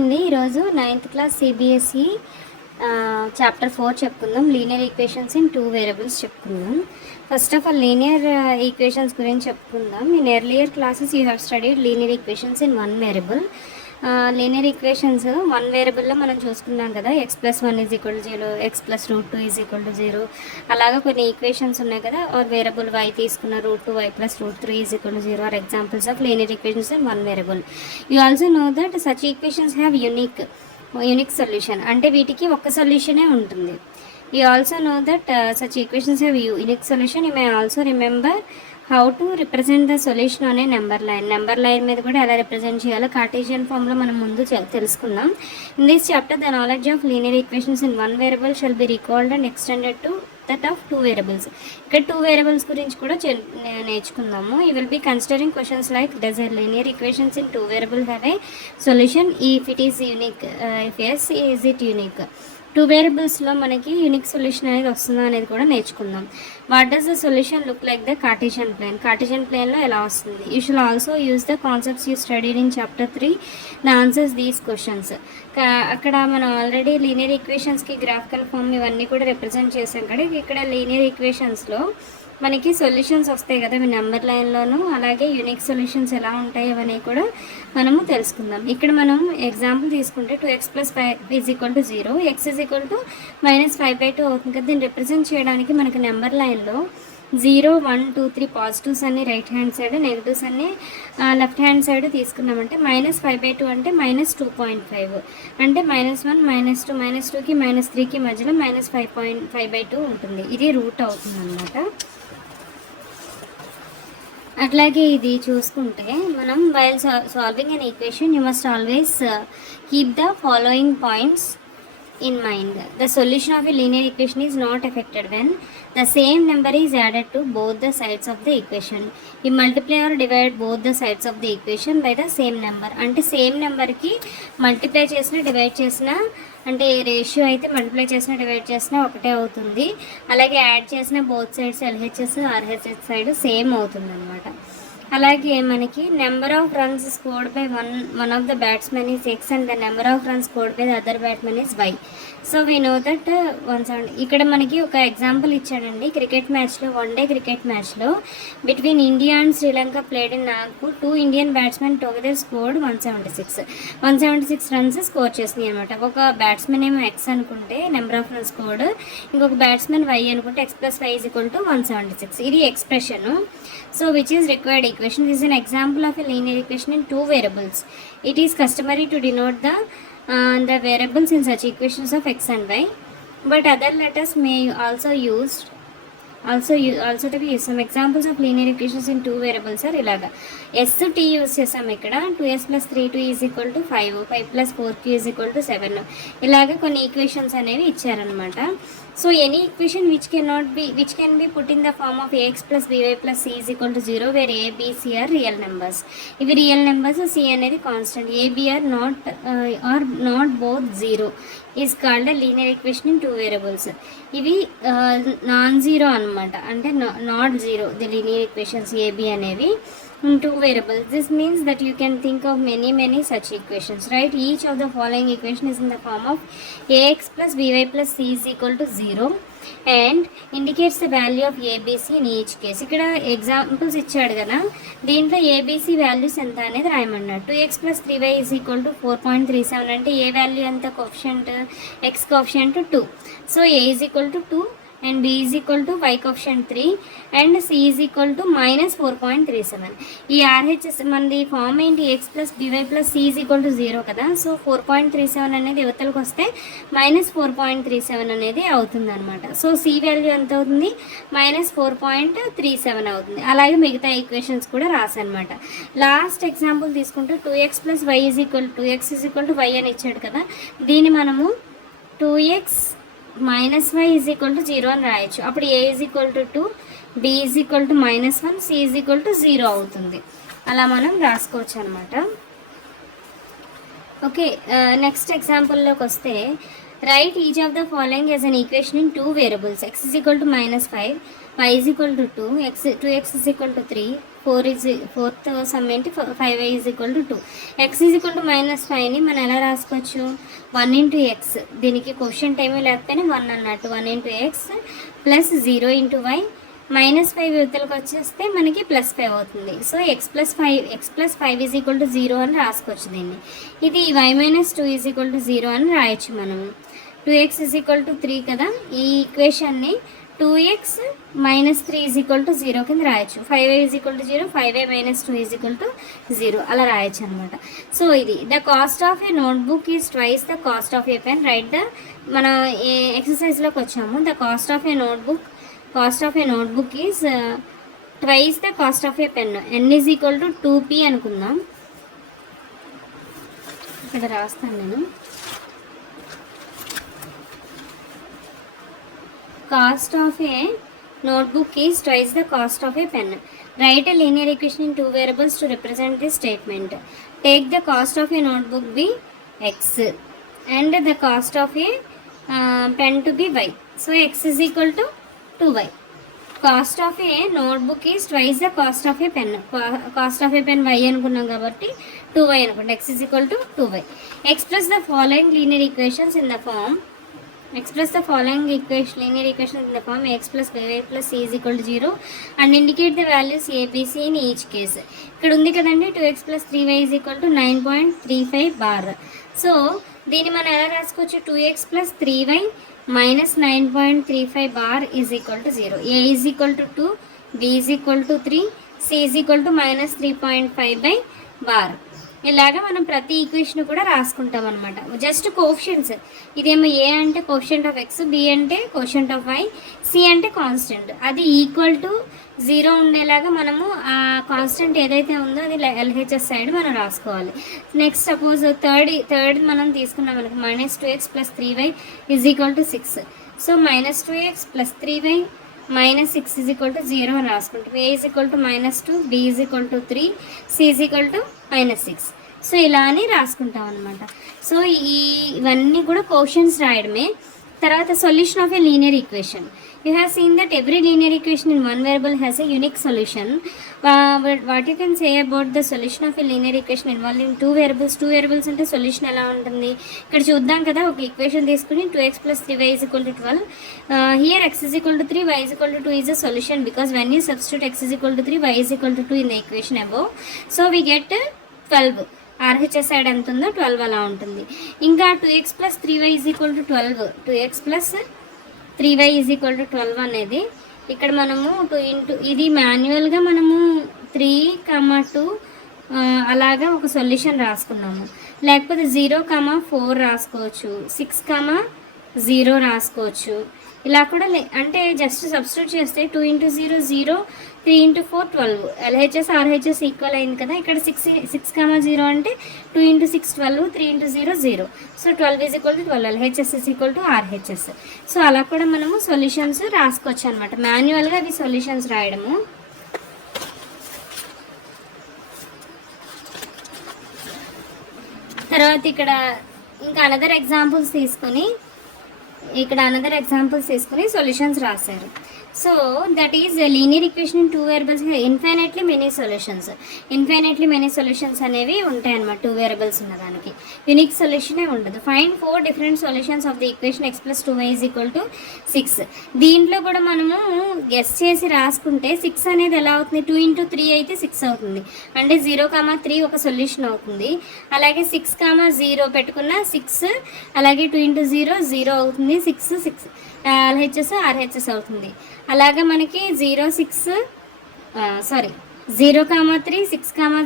అండి. ఈరోజు 9th class CBSE chapter 4 చెప్పుకుందాం. లీనియర్ ఈక్వేషన్స్ ఇన్ 2 వేరియబుల్స్ చెప్పుకుందాం. First of all linear equations గురించి చెప్పుకుందాం. In earlier classes you have studied linear equations in 1 variable. Linear equations 1 వేరియబుల్లో మనం చూసుకున్నాం కదా, x+1 = 0, x+√2 = 0. అలాగా కొన్ని ఈక్వేషన్స్ ఉన్నాయి కదా. ఆర్ వేరియబుల్ y తీసుకున్న √2y + √3 = 0 are examples of linear equations in 1 variable. You also know that such equations have unique solution, అంటే వీటికి ఒక్క సొల్యూషనే ఉంటుంది. You also know that such equations have unique solution. You may also remember how to represent the solution on a number line. Number line మీద కూడా ఎలా represent చేయాలో Cartesian ఫామ్లో మనం ముందు తెలుసుకుందాం. In this chapter, the knowledge of linear equations in one variable shall be recalled and extended to that of two variables. ఇక్కడ 2 variables గురించి కూడా నేర్చుకుందాము. You will be considering questions like, does a linear equations in 2 variables have a solution? If it is unique, if yes, is it unique? 2 వేరియబుల్స్లో మనకి unique solution అనేది వస్తుందా అనేది కూడా నేర్చుకుందాం. What does the solution look like the Cartesian plane? Cartesian ప్లేన్లో ఎలా వస్తుంది? You should also use the concepts you studied in chapter 3 the answers these questions. అక్కడ మనం ఆల్రెడీ లీనియర్ ఈక్వేషన్స్కి గ్రాఫికల్ ఫామ్ ఇవన్నీ కూడా రిప్రజెంట్ చేసాం కదా. ఇక్కడ లీనియర్ ఈక్వేషన్స్లో మనకి సొల్యూషన్స్ వస్తాయి కదా నెంబర్ లైన్లోనూ, అలాగే యూనిక్ సొల్యూషన్స్ ఎలా ఉంటాయి అవన్నీ కూడా మనము తెలుసుకుందాం. ఇక్కడ మనం ఎగ్జాంపుల్ తీసుకుంటే 2x + 5 = 0, x -5/2 అవుతుంది కదా. దీన్ని రిప్రజెంట్ చేయడానికి మనకి నెంబర్ లైన్లో 0, 1, 2, 3 పాజిటివ్స్ అన్ని రైట్ హ్యాండ్ సైడ్, నెగిటివ్స్ అన్ని లెఫ్ట్ హ్యాండ్ సైడ్ తీసుకున్నామంటే -5/2 అంటే -2.5 అంటే -1, -2, -2కి -3కి మధ్యలో -5.5/2 ఉంటుంది. ఇది రూట్ అవుతుంది అన్నమాట. అట్లాగే ఇది చూసుకుంటే మనం while solving an equation you must always keep the following points in mind. The solution of a linear equation is not affected when the same number is added to both the sides of the equation. You multiply or divide both the sides of the equation by the same number. అంటే same నెంబర్కి multiply చేసిన divide చేసిన, అంటే ratio అయితే multiply చేసిన divide చేసిన ఒకటే అవుతుంది. అలాగే యాడ్ చేసిన both sides LHS RHS side same అవుతుంది అనమాట. అలాగే మనకి number of runs scored by one of the batsmen is x and the number of runs scored by the other batsmen is y. So we know that 170. ఇక్కడ మనకి ఒక example ఇచ్చాడండి. Cricket మ్యాచ్లో, 1 day cricket మ్యాచ్లో between India and Sri Lanka played in Nagpur 2 Indian batsmen together scored 176 runs score చేసినాయి అనమాట. ఒక batsmen ఏమో x అనుకుంటే నెంబర్ ఆఫ్ రన్స్ స్కోర్డ్, ఇంకొక బ్యాట్స్మెన్ y అనుకుంటే x + y = 176. ఇది expression. So which is required equation? This is an example of a linear equation in 2 variables. It is customary to denote the variables in such equations of x and y, but other letters may also to be used. Some examples of linear equations in 2 variables are ilaga. S t use చేసాం ఇక్కడ. 2s + 3t = 5, 5 + 4q = 7. ఇలాగ కొన్ని equations అనేవి ఇచ్చారనమాట. So any equation which can be put in the form of ax + by + c = 0 where a, b, c are real numbers. ఇవి real numbers, c అనేది constant, a, b are not both 0 is called a linear equation in 2 variables. ఇవి non zero అనమాట, అంటే not zero the linear equations a, b అనేవి in 2 variables. This means that you can think of many such equations, right? Each of the following equation is in the form of ax + by + c = 0 and indicates the value of abc in each case. ఇక్కడ examples ఇచ్చాడు కదా, దీంట్లో abc values ఎంత అనేది రాయమన్నాడు. 2x + 3y = 4.37 అంటే ఏ value ఎంత? Coefficient x coefficient 2. So a = 2 and b = y coefficient 3 and c - 4.37. ఈ RHS మనది ఫామ్ ఏంటి? x + by + c = 0 కదా. సో 4.37 అనేది యువతలకు వస్తే -4.37 అనేది అవుతుంది అనమాట. సో c వాల్యూ ఎంత అవుతుంది? -4.37 అవుతుంది. అలాగే మిగతా ఈక్వేషన్స్ కూడా రాసనమాట. లాస్ట్ ఎగ్జాంపుల్ తీసుకుంటే 2x + y = y అని ఇచ్చాడు కదా. దీన్ని మనము 2x - y = 0 అని రాయొచ్చు. అప్పుడు a = 2, b -1, c = 0 అవుతుంది. అలా మనం రాసుకోవచ్చు అనమాట. ఓకే, నెక్స్ట్ ఎగ్జాంపుల్లోకి వస్తే, right each of the following as an equation in 2 variables. x = -5, y = 2, 2x = 3, fourth sum ఏంటి 5y is equal to 2. X is equal to -5ని మనం ఎలా రాసుకోవచ్చు, 1 ఇంటూ ఎక్స్, దీనికి క్వశ్చన్ ఏమీ లేకపోయినా 1 అన్నట్టు, 1 into x plus 0 into y, -5 యువతలకు వచ్చేస్తే మనకి +5 అవుతుంది. So x+5 is equal to 0 అని రాసుకోవచ్చు దీన్ని. ఇది y-2 ఈజ్ ఈక్వల్ టు 0 అని రాయొచ్చు మనము. 2x ఈజ్ ఈక్వల్ టు 3 కదా, ఈ ఈక్వేషన్ని 2x - 3 ఈజ్ ఈక్వల్ టు 0 కింద రాయొచ్చు. 5y is equal to 0, 5y - 2 is equal to 0 అలా రాయొచ్చు అనమాట. సో ఇది the cost of A notebook is twice the cost of a pen. Right the, మనం ఎక్సర్సైజ్లోకి వచ్చాము. The cost of A notebook is twice the cost of a pen. n is equal to 2p అనుకుందాం. ఇక్కడ రాస్తాను నేను. Cost of a notebook is twice the cost of a pen. Write a linear equation in 2 variables to represent this statement. Take the cost of a notebook be x and the cost of a pen to be y. So x is equal to 2y. Cost of a notebook is twice the cost of a pen. Cost of a pen y అనుకున్నాం కాబట్టి 2y అనుకోండి. x is equal to 2y. Express the following linear equations in the form. Express the following linear equations in the form x plus y plus c is equal to 0 and indicate the values a, b, c in each case. ఇక్కడ ఉంది కదండి 2x plus 3y is equal to 9.35 bar. So దీన్ని మనం ఎలా రాసుకోవచ్చు, 2x plus 3y minus 9.35 bar is equal to 0. a is equal to 2, b is equal to 3, c is equal to minus 3.5 by bar. ఇలాగా మనం ప్రతి equation కూడా రాసుకుంటాం అనమాట. జస్ట్ కోఎఫిషియెంట్స్, ఇదేమో ఏ అంటే కోఎఫిషియంట్ ఆఫ్ ఎక్స్, బి అంటే కోఎఫిషియంట్ ఆఫ్ వై, సి అంటే కాన్స్టెంట్. అది ఈక్వల్ టు 0 ఉండేలాగా మనము ఆ కాన్స్టెంట్ ఏదైతే ఉందో అది ఎల్హెచ్ఎస్ సైడ్ మనం రాసుకోవాలి. నెక్స్ట్ సపోజ్ థర్డ్ మనం తీసుకున్నాం మనకి -2x + 3y is equal to 6. So -2x + 3y -6 is equal to 0 అని రాసుకుంటాం. a is equal to -2, b is equal to 3, c is equal to -6. So ఇలా అని రాసుకుంటాం అనమాట. సో ఇవన్నీ కూడా క్వశ్చన్స్ రాయడమే. తర్వాత solution of a linear equation. You have seen that every linear equation in one variable has a unique solution. What you can say about the solution of a linear equation involving two variables అంటే solution ఎలా ఉంటుంది ఇక్కడ చూద్దాం కదా. ఒక equation తీసుకుని 2x + 3y is equal to 12. Here x is equal to 3, y is equal to 2 is a solution because when you substitute x is equal to 3, y is equal to 2 in the equation above, so we get 12. RHS side ఎంత ఉందో 12 అలా ఉంటుంది. ఇంకా 2x + 3y is equal to 12, 2x + 3y is equal to 12 అనేది ఇక్కడ మనము 2 into ఇది మాన్యువల్గా మనము 3, 2 అలాగా ఒక సొల్యూషన్ రాసుకున్నాము. లేకపోతే 0, 4 రాసుకోవచ్చు, 6, 0 రాసుకోవచ్చు. ఇలా కూడా అంటే జస్ట్ సబ్స్టిట్యూట్ చేస్తే 2 × 0 0, 3 × 4 12. ఎల్హెచ్ఎస్ ఆర్హెచ్ఎస్ ఈక్వల్ అయింది కదా. ఇక్కడ 6, 0 అంటే 2 × 6 12, 3 × 0 0. So 12 is equal to 12, LHS is equal to RHS. So అలా కూడా మనము సొల్యూషన్స్ రాసుకోవచ్చు అనమాట. మాన్యువల్గా అవి సొల్యూషన్స్ రాయడము. తర్వాత ఇక్కడ ఇంకా అనదర్ ఎగ్జాంపుల్స్ తీసుకుని సొల్యూషన్స్ రాశారు. So that is linear equation in 2 variables infinitely many solutions అనేవి ఉంటాయి అన్నమాట. 2 వేరియబుల్స్ ఉన్నదానికి యూనిక్ సొల్యూషనే ఉండదు. Find 4 different solutions of the equation x + 2y is equal to 6. దీంట్లో కూడా మనము గెస్ చేసి రాసుకుంటే 6 అనేది ఎలా అవుతుంది, 2 × 3 అయితే 6 అవుతుంది. అంటే 0, 3 ఒక సొల్యూషన్ అవుతుంది. అలాగే 6, 0 పెట్టుకున్న 6, అలాగే 2 × 0 0 అవుతుంది, 6 ఎల్హెచ్ఎస్ ఆర్హెచ్ఎస్ అవుతుంది. అలాగే మనకి 0, 3, 6,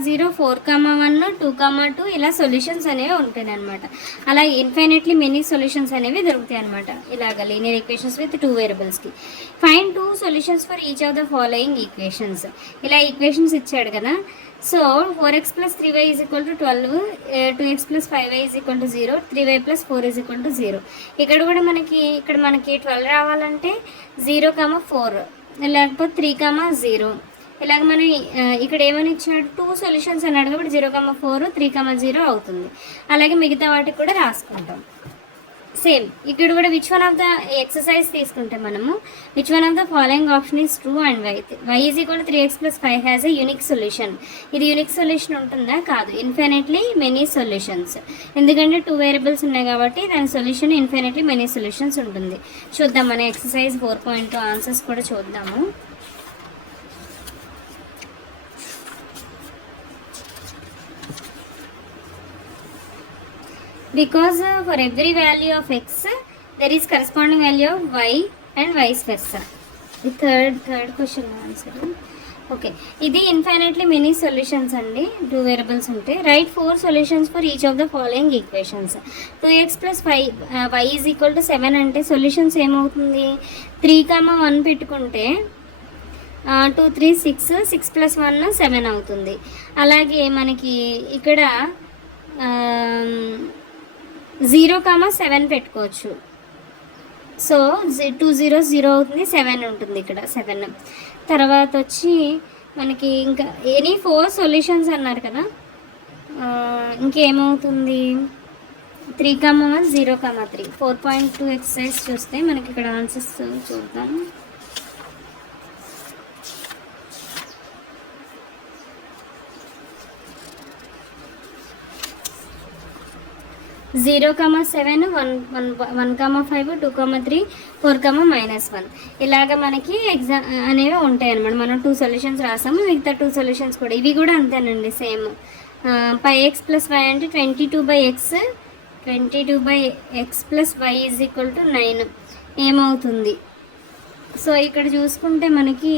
0, 4, 1, 2, 2 ఇలా సొల్యూషన్స్ అనేవి ఉంటాయి అనమాట. అలా ఇన్ఫైనైట్లీ మెనీ సొల్యూషన్స్ అనేవి దొరుకుతాయి అనమాట. ఇలాగ లీనియర్ ఈక్వేషన్స్ విత్ 2 వేరియబుల్స్కి. Find 2 solutions for each of the following equations. ఇలా ఈక్వేషన్స్ ఇచ్చాడు కదా. So 4x + 3y is equal to 12, 2x + 5y is equal to 0, 3y + 4 is equal to 0. ఇక్కడ కూడా మనకి 12 రావాలంటే 0, 4 లేకపోతే 3, 0 ఇలాగ మనం ఇక్కడ ఏమని ఇచ్చాడు, 2 సొల్యూషన్స్ అన్నాడు కాబట్టి 0, 4, 3, 0 అవుతుంది. అలాగే మిగతా వాటికి కూడా రాసుకుంటాం. సేమ్ ఇక్కడ కూడా which one of the exercise తీసుకుంటే మనము which one of the following option is true and why is equal 3x+5 has a unique solution. ఇది యూనిక్ సొల్యూషన్ ఉంటుందా? కాదు, ఇన్ఫినిట్లీ మెనీ సొల్యూషన్స్. ఎందుకంటే 2 వేరియబుల్స్ ఉన్నాయి కాబట్టి దాని సొల్యూషన్ ఇన్ఫినిట్లీ మెనీ సొల్యూషన్స్ ఉంటుంది. చూద్దాం మన ఎక్సర్సైజ్ 4.2 ఆన్సర్స్ కూడా చూద్దాము. Because for every value of x there is corresponding value of y and vice versa. The third question answer. Okay, ఇది ఇన్ఫినిట్లీ మెనీ సొల్యూషన్స్ అండి. 2 వేరియబుల్స్ ఉంటాయి. Right 4 solutions for each of the following equations. 2x+5 y is equal to 7 అంటే solutions ఏమవుతుంది? 3, 1 పెట్టుకుంటే 2, 3, 6, 6+1 7 అవుతుంది. అలాగే మనకి ఇక్కడ 0, 7 పెట్టుకోవచ్చు. సో 2 0 0 అవుతుంది, 7 ఉంటుంది ఇక్కడ 7. తర్వాత వచ్చి మనకి ఇంకా ఎనీ 4 సొల్యూషన్స్ అన్నారు కదా, ఇంకేమవుతుంది? 3, 1 0, 3. 4.2 ఎక్సర్సైజ్ చూస్తే మనకి ఇక్కడ ఆన్సర్స్ చూద్దాం. 0, 7, 1, 5, 2, 3, 4, -1 ఇలాగ మనకి ఎగ్జామ్ అనేవి ఉంటాయి అన్నమాట. మనం 2 సొల్యూషన్స్ రాసాము, మిగతా 2 సొల్యూషన్స్ కూడా ఇవి కూడా అంతేనండి, సేమ్. πx+y అంటే 22/x, 22/x+y is equal to 9 ఏమవుతుంది? సో ఇక్కడ చూసుకుంటే మనకి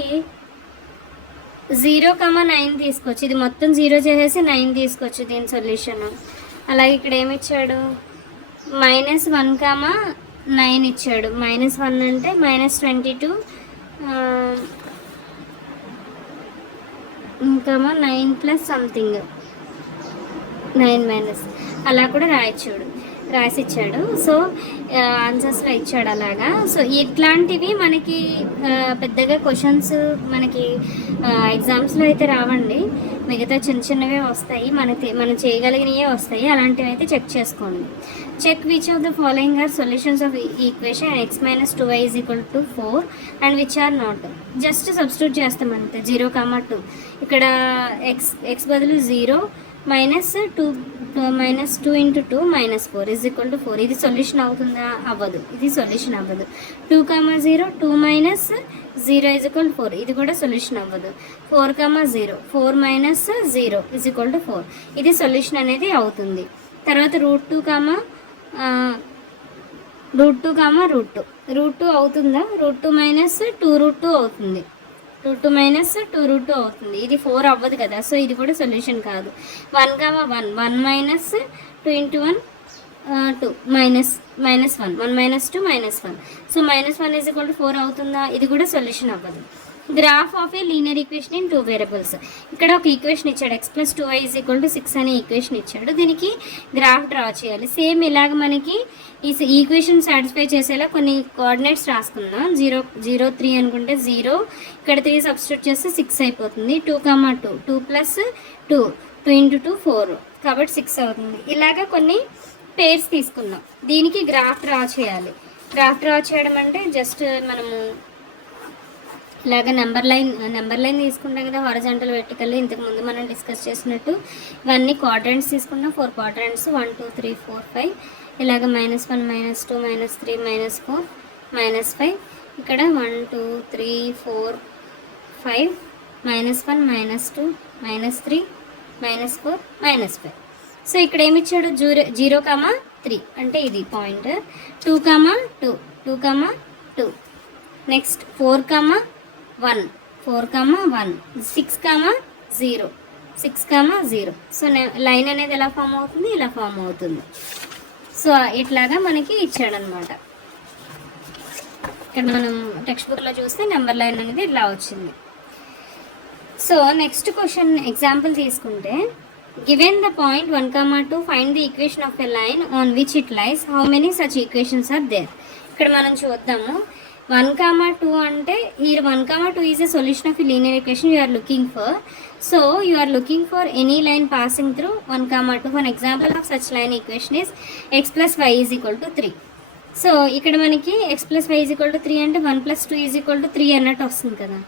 0, 9 తీసుకోవచ్చు. ఇది మొత్తం 0 చేసేసి 9 తీసుకోవచ్చు దీని సొల్యూషన్. అలాగే ఇక్కడ ఏమి ఇచ్చాడు? -1, 9 ఇచ్చాడు. -1 అంటే -22 ఇంకా 9 ప్లస్ సంథింగ్ 9 అలా కూడా రాసిచ్చాడు. సో ఆన్సర్స్లో ఇచ్చాడు అలాగా. సో ఇట్లాంటివి మనకి పెద్దగా క్వశ్చన్స్ మనకి ఎగ్జామ్స్లో అయితే రావండి. మిగతా చిన్నవే వస్తాయి, మనం చేయగలిగినవే వస్తాయి. అలాంటివి అయితే చెక్ చేసుకోండి. Check which of the following are solutions of equation x - 2y = 4 and which are not. Just substitute చేస్తాం అంతే. 0, 2 ఇక్కడ x బదులు 0 -2 × 2 -4 = 4. ఇది సొల్యూషన్ అవుతుందా? అవ్వదు. ఇది సొల్యూషన్ అవ్వదు. 2, 0 2 - 0 = 4 ఇది కూడా సొల్యూషన్ అవ్వదు. 4, 0 4 - 0 = 4 ఇది సొల్యూషన్ అనేది అవుతుంది. తర్వాత √2, √2 అవుతుందా? √2 - 2√2 అవుతుంది. √2 - 2√2 అవుతుంది. ఇది 4 అవ్వదు కదా, సో ఇది కూడా సొల్యూషన్ కాదు. 1, 1 1 - 2 × 1 2 -1 1 - 2 -1 సో -1 = 4 అవుతుందా? ఇది కూడా సొల్యూషన్ అవ్వదు. Graph of a linear equation in 2 variables. ఇక్కడ ఒక ఈక్వేషన్ ఇచ్చాడు, x + 2y = 6 అనే ఈక్వేషన్ ఇచ్చాడు. దీనికి గ్రాఫ్ డ్రా చేయాలి. సేమ్ ఇలాగ మనకి ఈ ఈక్వేషన్ సాటిస్ఫై చేసేలా కొన్ని కోఆర్డినేట్స్ రాసుకుందాం. 0, 0, 3 అనుకుంటే 0, ఇక్కడ 3 సబ్స్టిట్యూట్ చేస్తే 6 అయిపోతుంది. 2, 2 2 + 2 2 × 2 4 కాబట్టి 6 అవుతుంది. ఇలాగ కొన్ని పేర్స్ తీసుకుందాం. దీనికి గ్రాఫ్ డ్రా చేయాలి. గ్రాఫ్ డ్రా చేయడం అంటే జస్ట్ మనము ఇలాగ నెంబర్ లైన్ తీసుకుంటాం కదా, హారిజాంటల్ వెర్టికల్. ఇంతకుముందు మనం డిస్కస్ చేసినట్టు ఇవన్నీ క్వాడ్రంట్స్ తీసుకున్నాం. 4 క్వాడ్రంట్స్ 1 2 3 4 5 ఇలాగ -1 -2 -3 -4 -5 ఇక్కడ 1 2 3 4 5 -1 -2 -3 -4 -5. సో ఇక్కడ ఏమి ఇచ్చాడు? 0, 3 అంటే ఇది పాయింట్. 2, 2 2, 2 నెక్స్ట్ 4, 1 4, 1 6, 0 6, 0. సో లైన్ అనేది ఎలా ఫామ్ అవుతుంది? ఇలా ఫామ్ అవుతుంది. సో ఇట్లాగా మనకి ఇచ్చాడనమాట. ఇక్కడ మనం టెక్స్ట్ బుక్లో చూస్తే నెంబర్ లైన్ అనేది ఇలా వచ్చింది. సో నెక్స్ట్ క్వశ్చన్ ఎగ్జాంపుల్ తీసుకుంటే, given the point 1, 2 find the equation of a line on which it lies, how many such equations are there. ఇక్కడ మనం చూద్దాము. 1, 2 అంటే here 1, 2 is a solution of a linear equation you are looking for. So you are looking for any line passing through 1, 2. One example of such line equation is x + y = 3. So ఇక్కడ మనకి x plus y is equal to 3 అంటే 1 + 2 is equal to 3 అన్నట్టు వస్తుంది కదా.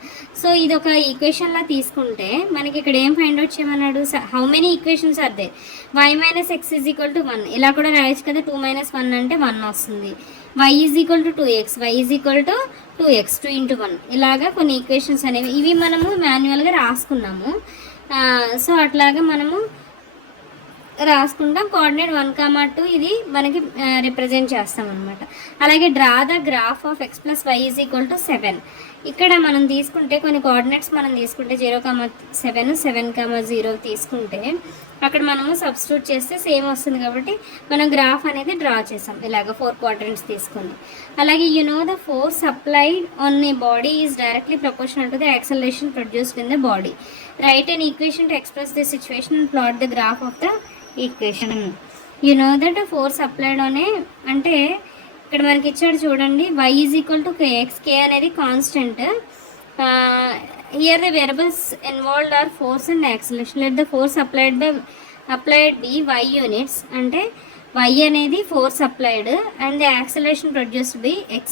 So ఇది ఒక ఈక్వేషన్లా తీసుకుంటే మనకి ఇక్కడ ఏం ఫైండ్ అవుట్ చేయమన్నాడు, how many equations are they, y minus x is equal to 1 ఇలా కూడా రాయొచ్చు కదా. 2 - 1 అంటే 1 వస్తుంది. y is equal to 2x, y is equal to 2x, 2 × 1 ఇలాగా కొన్ని ఈక్వేషన్స్ అనేవి ఇవి మనము మాన్యువల్గా రాసుకున్నాము. సో అట్లాగా మనము రాసుకుంటాం. కోఆర్డినేట్ 1, 2 ఇది మనకి రిప్రజెంట్ చేస్తాం అనమాట. అలాగే draw the graph of x + y is equal to 7. ఇక్కడ మనం తీసుకుంటే కొన్ని కోఆర్డినేట్స్ మనం తీసుకుంటే 0,7, 7,0 తీసుకుంటే అక్కడ మనము సబ్స్టిట్యూట్ చేస్తే సేమ్ వస్తుంది కాబట్టి మనం గ్రాఫ్ అనేది డ్రా చేసాం ఇలాగ 4 క్వాడ్రంట్స్ తీసుకొని. అలాగే the force applied on A body is directly proportional to the acceleration produced in the body. Right an equation to express this situation and plot the graph of the equation. that force applied on a అంటే ఇక్కడ మనకి ఇచ్చాడు చూడండి, y is equal to kx, k అనేది constant. Here the variables involved are force and acceleration. Let the force applied be y units అంటే y అనేది force applied and the acceleration produced be x,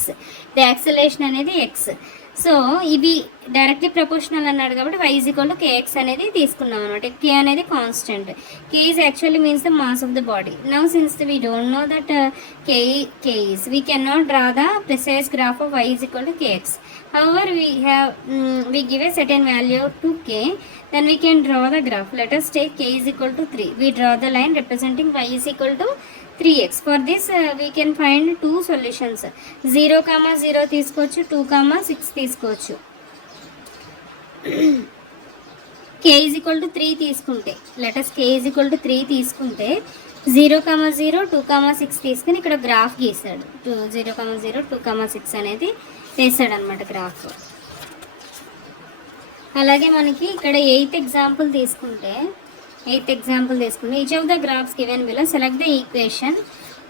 the acceleration అనేది x. So ఇవి directly proportional అన్నాడు కాబట్టి y is equal to kx అనేది తీసుకున్నాం అనమాట. k అనేది constant. k is actually means the mass of the body. Now since we don't know that k is, we cannot draw the precise graph of y is equal to kx. However, we give a certain value to k, then we can draw the graph. Let us take k is equal to 3. We draw the line representing y is equal to 3x. For this we can find two solutions. 0,0 తీసుకోవచ్చు, 2,6 తీసుకోవచ్చు. k is equal to 3 తీసుకుంటే, let us k is equal to 3 తీసుకుంటే 0,0, 2,6 తీసుకుని ఇక్కడ graph గీసాడు. 0,0, 2,6 అనేది వేసాడు అనమాట graph. అలాగే మనకి ఇక్కడ 8th ఎగ్జాంపుల్ తీసుకుంటే each of the graphs given below select the equation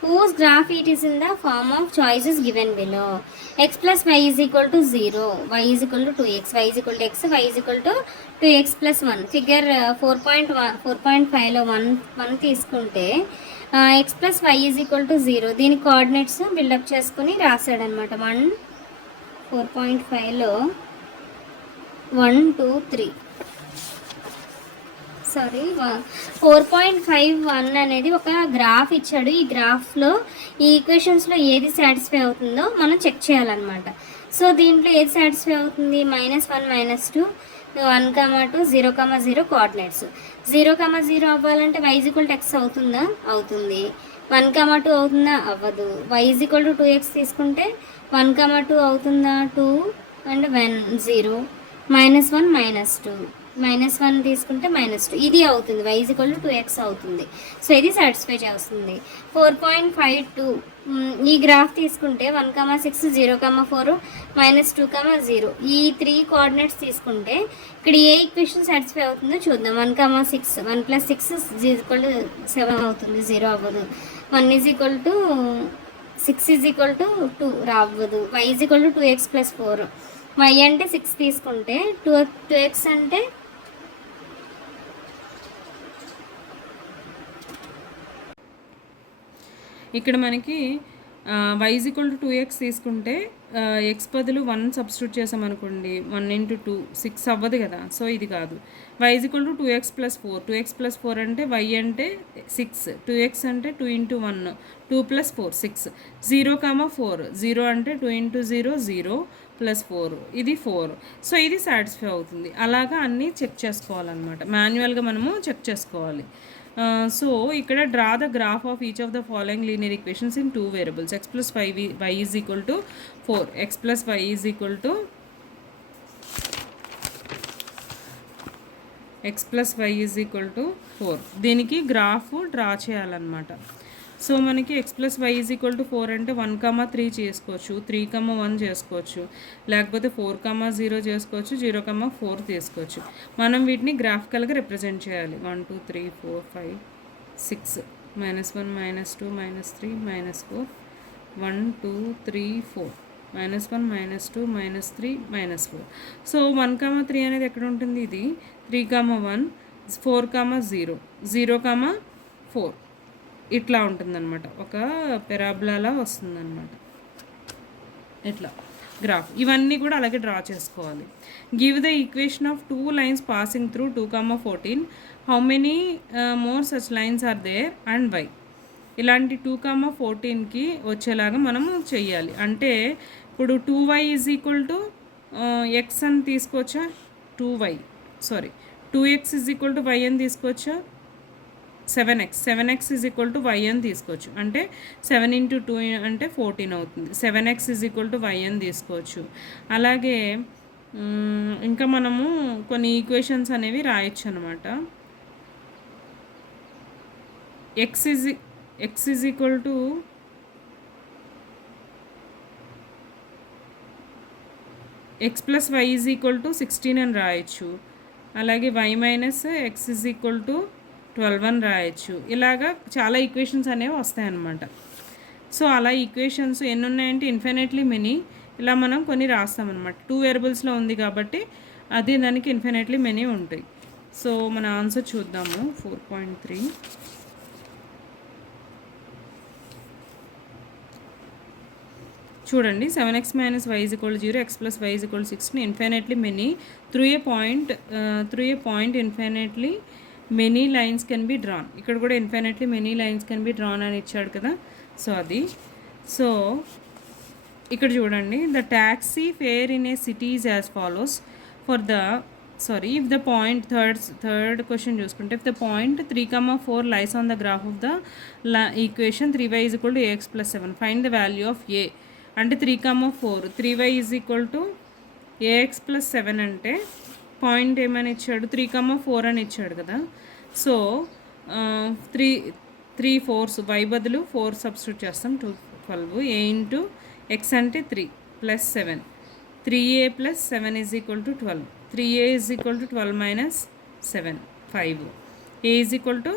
whose graph it is in the form of choices given below. x plus y is equal to 0, y is equal to 2x, y is equal to x, y is equal to 2x plus 1. Figure 4.5 లో 1 తీసుకుంటే x plus y is equal to 0 దీని coordinates buildup చేసుకుని రాశాడనమాట. 4.5 లో 1, 2, 3 4.51 అనేది ఒక graph ఇచ్చాడు. ఈ గ్రాఫ్లో ఈ ఈక్వేషన్స్లో ఏది సాటిస్ఫై అవుతుందో మనం చెక్ చేయాలన్నమాట. సో దీంట్లో ఏది సాటిస్ఫై అవుతుంది, -1, -2, 1, 2, 0,0 కోఆర్డినేట్స్. 0,0 అవ్వాలంటే y is equal to x అవుతుందా, అవుతుంది. 1, 2 అవుతుందా, అవ్వదు. y is equal to 2x తీసుకుంటే 1, 2 అవుతుందా, 2 అండ్ 1, 0, -1, -2, -1 తీసుకుంటే -2 ఇది అవుతుంది. y is equal to 2x అవుతుంది. సో ఇది సాటిస్ఫై చేస్తుంది. 4.52 ఈ గ్రాఫ్ తీసుకుంటే 1, 6, 0, 4, -2, 0 ఈ 3 కోఆర్డినేట్స్ తీసుకుంటే ఇక్కడ ఏ ఈక్వేషన్ సాటిస్ఫై అవుతుందో చూద్దాం. 1, 6 1 + 6 ఈజ్ ఈక్వల్ టు 7 అవుతుంది, 0 అవ్వదు. 1 is equal to 6 is equal to 2 రావ్వదు. y is equal to 2x + 4, y అంటే 6 తీసుకుంటే 2x అంటే ఇక్కడ మనకి y is equal to 2x తీసుకుంటే x బదులు 1 సబ్స్టిట్యూట్ చేసామనుకోండి, 1 × 2 6 అవ్వదు కదా. సో ఇది కాదు. y is equal to 2x + 4, 2x + 4 అంటే y అంటే 6, 2x అంటే 2 × 1, 2 + 4 6, 0, 0 అంటే 2 × 0 0 + 4 ఇది 4. సో ఇది సాటిస్ఫై అవుతుంది. అలాగా అన్నీ చెక్ చేసుకోవాలన్నమాట. మాన్యువల్గా మనము చెక్ చేసుకోవాలి. సో ఇక్కడ draw the graph of each of the following linear equations in 2 variables. x plus y is equal to 4, x plus y is equal to x plus y is equal to 4. దీనికి graph draw చేయాలన్నమాట. So మనకి x plus y is equal to 4 అంటే 1, 3 చేసుకోవచ్చు, 3, 1 చేసుకోవచ్చు, లేకపోతే 4, 0 చేసుకోవచ్చు, 0, 4 తీసుకోవచ్చు. మనం వీటిని గ్రాఫికల్గా రిప్రజెంట్ చేయాలి. 1, 2, 3, 4, 5, 6 -1, -2, -3, -4, 1, 2, 3, 4 -1, -2, -3, -4. సో 1, 3 అనేది ఎక్కడ ఉంటుంది, ఇది 3, 1, 4, 0, 0, 4 ఇట్లా ఉంటుందన్నమాట, ఒక పెరాబ్లాలా వస్తుందన్నమాట ఇట్లా గ్రాఫ్. ఇవన్నీ కూడా అలాగే డ్రా చేసుకోవాలి. Give the equation of 2 lines passing through 2,14. How many more such lines are there and why. ఇలాంటి 2,14కి వచ్చేలాగా మనము చెయ్యాలి. అంటే ఇప్పుడు 2y is equal to X అని తీసుకోవచ్చా, 2x is equal to y అని తీసుకోవచ్చా, 7x is equal to y అని తీసుకోవచ్చు. అంటే 7 × 2 అంటే 14 అవుతుంది. 7x is equal to y అని తీసుకోవచ్చు. అలాగే ఇంకా మనము కొన్ని ఈక్వేషన్స్ అనేవి రాయొచ్చు అనమాట. x is equal to x plus y is equal to 16 అని రాయొచ్చు. అలాగే y minus x is equal to 12 అని రాయొచ్చు. ఇలాగా చాలా ఈక్వేషన్స్ అనేవి వస్తాయన్నమాట. సో అలా ఈక్వేషన్స్ ఎన్ని ఉన్నాయంటే ఇన్ఫినిట్లీ మెనీ. ఇలా మనం కొన్ని రాస్తామన్నమాట. 2 వేరియబుల్స్లో ఉంది కాబట్టి అది దానికి ఇన్ఫినిట్లీ మెనీ ఉంటాయి. సో మన ఆన్సర్ చూద్దాము. 4.3. చూడండి, 7x minus y is equal to 0, x plus y is equal to 16, infinitely many through a point infinitely many lines can be drawn. ఇక్కడ కూడా infinitely many lines can be drawn అని ఇచ్చాడు కదా. So అది. So ఇక్కడ చూడండి, the taxi fare in a city is as follows. If the point, third question చూసుకుంటే, if the point 3,4 lies on the graph of the equation 3y is equal to ax plus 7, find the value of a. అంటే 3,4, 3y is equal to a x plus 7 అంటే point ఏమని ఇచ్చాడు, 3,4 అని ఇచ్చాడు కదా. So 3 4 y బదులు 4 substitute చేస్తాం. 12 a into X అంటే 3 plus 7, 3a plus 7 is equal to 12. 3a is equal to 12 minus 7, 5. a is equal to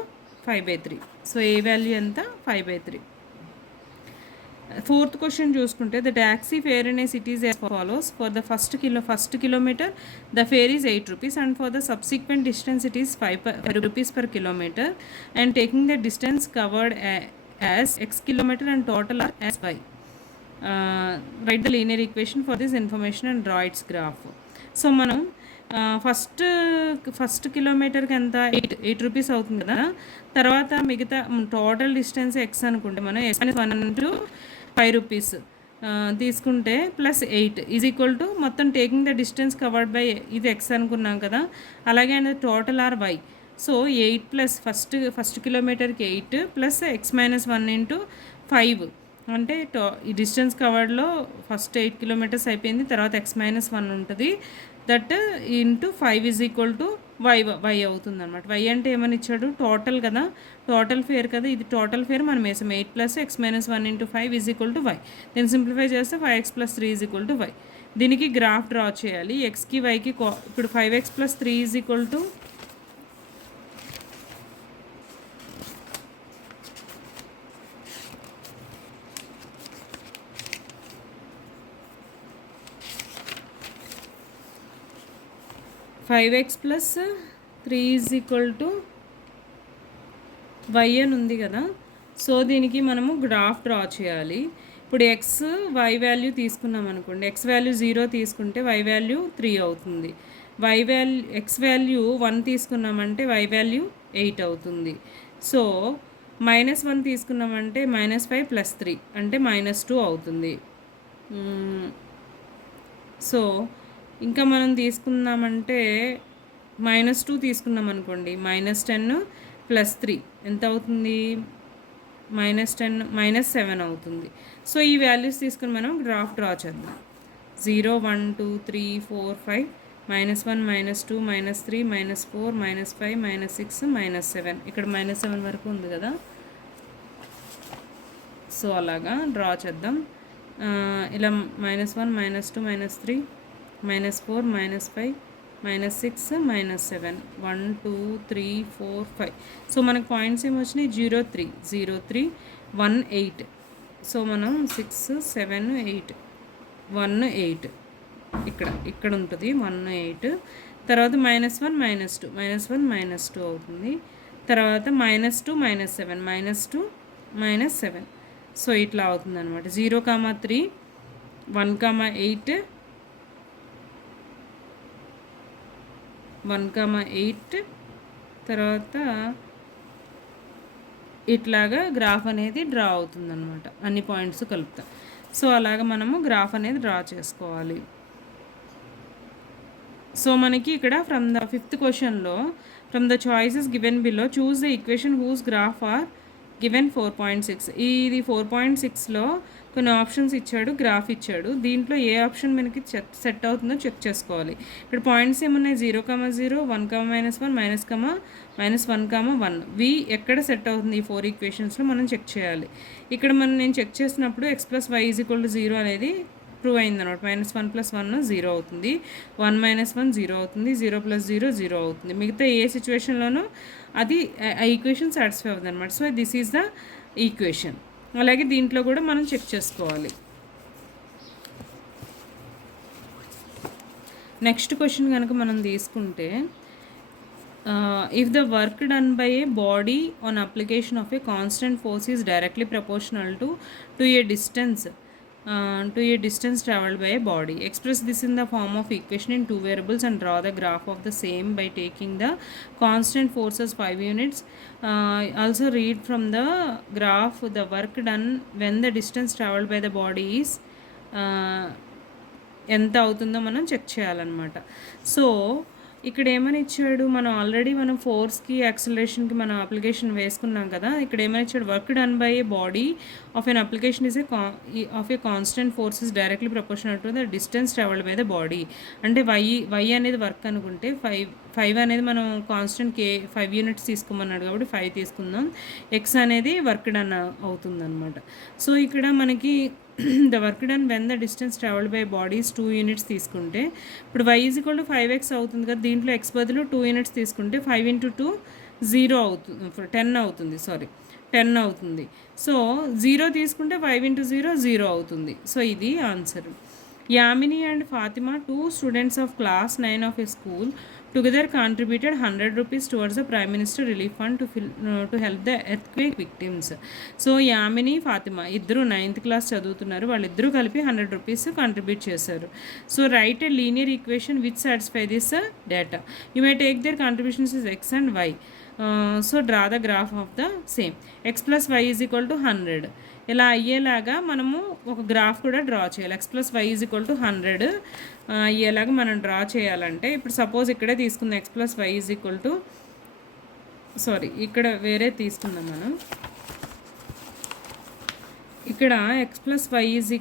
5/3. So A value ఎంత, 5/3. Fourth question చూసుకుంటే, the taxi fare in a city is as follows. For the first kilometer the fare is 8 rupees and for the subsequent distance it is 5 rupees per kilometer, and taking the distance covered as x kilometer and total are as y. Write the linear equation for this information and draw its graph. So మనం first కిలోమీటర్కి ఎంత 8 rupees అవుతుంది కదా. తర్వాత మిగతా total distance x అనుకుంటే మనం x-1 5 rupees తీసుకుంటే ప్లస్ 8 ఈజ్ ఈక్వల్ టు మొత్తం taking the distance covered by ఇది ఎక్స్ అనుకున్నాం కదా. అలాగే అనేది total are y. So 8 plus first కిలోమీటర్కి 8 ప్లస్ x-1 × 5 అంటే ఈ డిస్టెన్స్ కవర్డ్లో ఫస్ట్ 8 కిలోమీటర్స్ అయిపోయింది. తర్వాత x-1 ఉంటుంది. That into 5 is equal to y అవుతుంది అనమాట. వై అంటే ఏమని ఇచ్చాడు, టోటల్ కదా, టోటల్ ఫేర్ కదా. ఇది టోటల్ ఫేర్ మనం వేసాం. 8 plus x-1 × 5 is equal to y. దీన్ని సింప్లిఫై చేస్తే 5x + 3 is equal to y. దీనికి గ్రాఫ్ డ్రా చేయాలి. ఎక్స్కి వైకి ఇప్పుడు 5x + 3 is equal to 5x + 3 is equal to y అని ఉంది కదా. సో దీనికి మనము గ్రాఫ్ డ్రా చేయాలి. ఇప్పుడు ఎక్స్ వై వాల్యూ తీసుకున్నాం అనుకోండి. ఎక్స్ వాల్యూ 0 తీసుకుంటే వై వాల్యూ 3 అవుతుంది. ఎక్స్ వాల్యూ 1 తీసుకున్నామంటే వై వాల్యూ 8 అవుతుంది. సో -1 తీసుకున్నామంటే -5 + 3 అంటే -2 అవుతుంది. సో ఇంకా మనం తీసుకున్నామంటే -2 తీసుకున్నాం అనుకోండి. -10 + 3 ఎంత అవుతుంది, -10 -7 అవుతుంది. సో ఈ వాల్యూస్ తీసుకుని మనం గ్రాఫ్ డ్రా చేద్దాం. 0 1 2 3 4 5 -1 -2 -3 -4 -5 -6 -7. ఇక్కడ -7 వరకు ఉంది కదా. సో అలాగా డ్రా చేద్దాం. ఇలా -1 -2 -3 -4 -5 -6 -7 1 2 3 4 5. సో మనకు పాయింట్స్ ఏమి వచ్చినాయి, 0 3 0 3 1 8. సో మనం 6 7 8 1 8 ఇక్కడ ఉంటుంది 1 8. తర్వాత -1 -2 -1 -2 అవుతుంది. తర్వాత -2 -7 -2 -7. సో ఇట్లా అవుతుంది అనమాట. 0,3, 1,8, 1,8 తర్వాత ఇట్లాగా గ్రాఫ్ అనేది డ్రా అవుతుంది అనమాట, అన్ని పాయింట్స్ కలుపుతా. సో అలాగ మనము గ్రాఫ్ అనేది డ్రా చేసుకోవాలి. సో మనకి ఇక్కడ ఫ్రమ్ ద 5th క్వశ్చన్లో from the choices given below choose the equation whose graph are given 4.6. ఇది 4.6లో కొన్ని ఆప్షన్స్ ఇచ్చాడు, గ్రాఫ్ ఇచ్చాడు. దీంట్లో ఏ ఆప్షన్ మనకి సెట్ అవుతుందో చెక్ చేసుకోవాలి. ఇక్కడ పాయింట్స్ ఏమున్నాయి, 0,0, 1, -1, -1, వి ఎక్కడ సెట్ అవుతుంది ఈ 4 ఈక్వేషన్స్లో మనం చెక్ చేయాలి. ఇక్కడ నేను చెక్ చేసినప్పుడు x + y = 0 అనేది ప్రూవ్ అయింది అనమాట. -1 + 1 0 అవుతుంది, 1 - 1 0 అవుతుంది, 0 + 0 0 అవుతుంది. మిగతా ఏ సిచ్యువేషన్లోనూ అది ఆ ఈక్వేషన్ సాటిస్ఫై అవుతుంది అనమాట. So this is the equation. అలాగే దీంట్లో కూడా మనం చెక్ చేసుకోవాలి. నెక్స్ట్ క్వశ్చన్ కనుక మనం తీసుకుంటే, if the work done by a body on application of a constant force is directly proportional to A distance traveled by a body. Express this in the form of equation in 2 variables and draw the graph of the same by taking the constant force as 5 units. Also read from the graph the work done when the distance traveled by the body is ఎంత అవుతుందో మనం check చేయాలన్నమాట. So ఇక్కడ ఏమని ఇచ్చాడు, మనం ఫోర్స్కి యాక్సిలరేషన్కి మనం application వేసుకున్నాం కదా. ఇక్కడ ఏమని ఇచ్చాడు, work done by a body of an application is of a constant force is directly proportional to the distance travelled by the body. అంటే వై అనేది వర్క్ అనుకుంటే 5 అనేది మనం కాన్స్టెంట్ 5 యూనిట్స్ తీసుకోమన్నాడు కాబట్టి 5 తీసుకుందాం. ఎక్స్ అనేది వర్క్ డన్ అవుతుంది అనమాట. సో ఇక్కడ మనకి the work done when the distance travelled by bodies 2 units తీసుకుంటే, ఇప్పుడు y = 5x అవుతుంది కదా. దీంట్లో x బదులు 2 యూనిట్స్ తీసుకుంటే 5 × 2 0 అవుతుంది, 10 అవుతుంది, 10 అవుతుంది. సో 0 తీసుకుంటే 5 × 0 0 అవుతుంది. సో ఇది answer. Yamini and Fatima, 2 students of class 9 of a school, together contributed 100 rupees towards the Prime Minister Relief Fund to help the earthquake victims. So Yamini, Fatima ఇద్దరు 9th క్లాస్ చదువుతున్నారు. వాళ్ళిద్దరూ కలిపి 100 రూపీస్ కంట్రిబ్యూట్ చేశారు. So right a linear equation which satisfy this data. You may take their contributions is x and y. So draw the graph of the same. x + y = 100. ఇలా అయ్యేలాగా మనము ఒక graph కూడా draw చేయాలి. x + y = 100 అయ్యేలాగా మనం draw చేయాలంటే, ఇప్పుడు సపోజ్ ఇక్కడే తీసుకుందాం. x + y ఇక్కడ వేరే తీసుకుందాం మనం. ఇక్కడ x + y =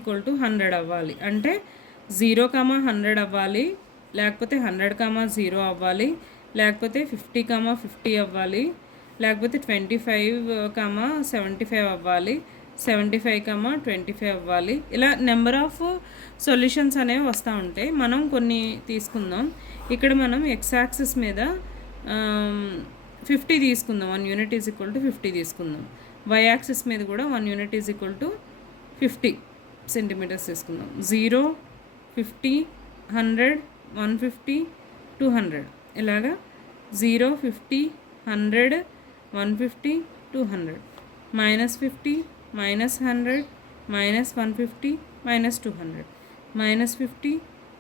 100 అవ్వాలి అంటే 0,100 అవ్వాలి, లేకపోతే 100,0 అవ్వాలి, లేకపోతే 50,50 అవ్వాలి, లేకపోతే 25,75 అవ్వాలి, 75,25 అవ్వాలి. ఇలా నెంబర్ ఆఫ్ సొల్యూషన్స్ అనేవి వస్తూ ఉంటాయి. మనం కొన్ని తీసుకుందాం. ఇక్కడ మనం ఎక్స్ యాక్సిస్ మీద 50 తీసుకుందాం. 1 యూనిట్ ఈజ్ ఈక్వల్ టు 50 తీసుకుందాం. వై యాక్సిస్ మీద కూడా 1 unit is equal to 50 centimetres తీసుకుందాం. 0, 50, 100, 150, 200 ఇలాగా 0, 50, 100, 150, 200, -50, -100, -150, -200, -50,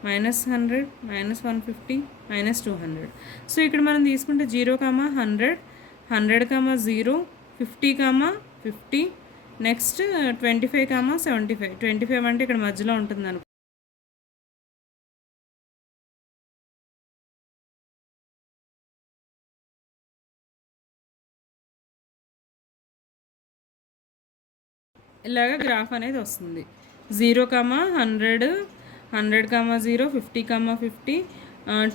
-100, -150, -200. సో ఇక్కడ మనం తీసుకుంటే 0,100, 100,0, 50,50, నెక్స్ట్ 25,75. 25 అంటే ఇక్కడ మధ్యలో ఉంటుంది అనుకో. ఇలాగ గ్రాఫ్ అనేది వస్తుంది. 0,100, 100,0, 50,50,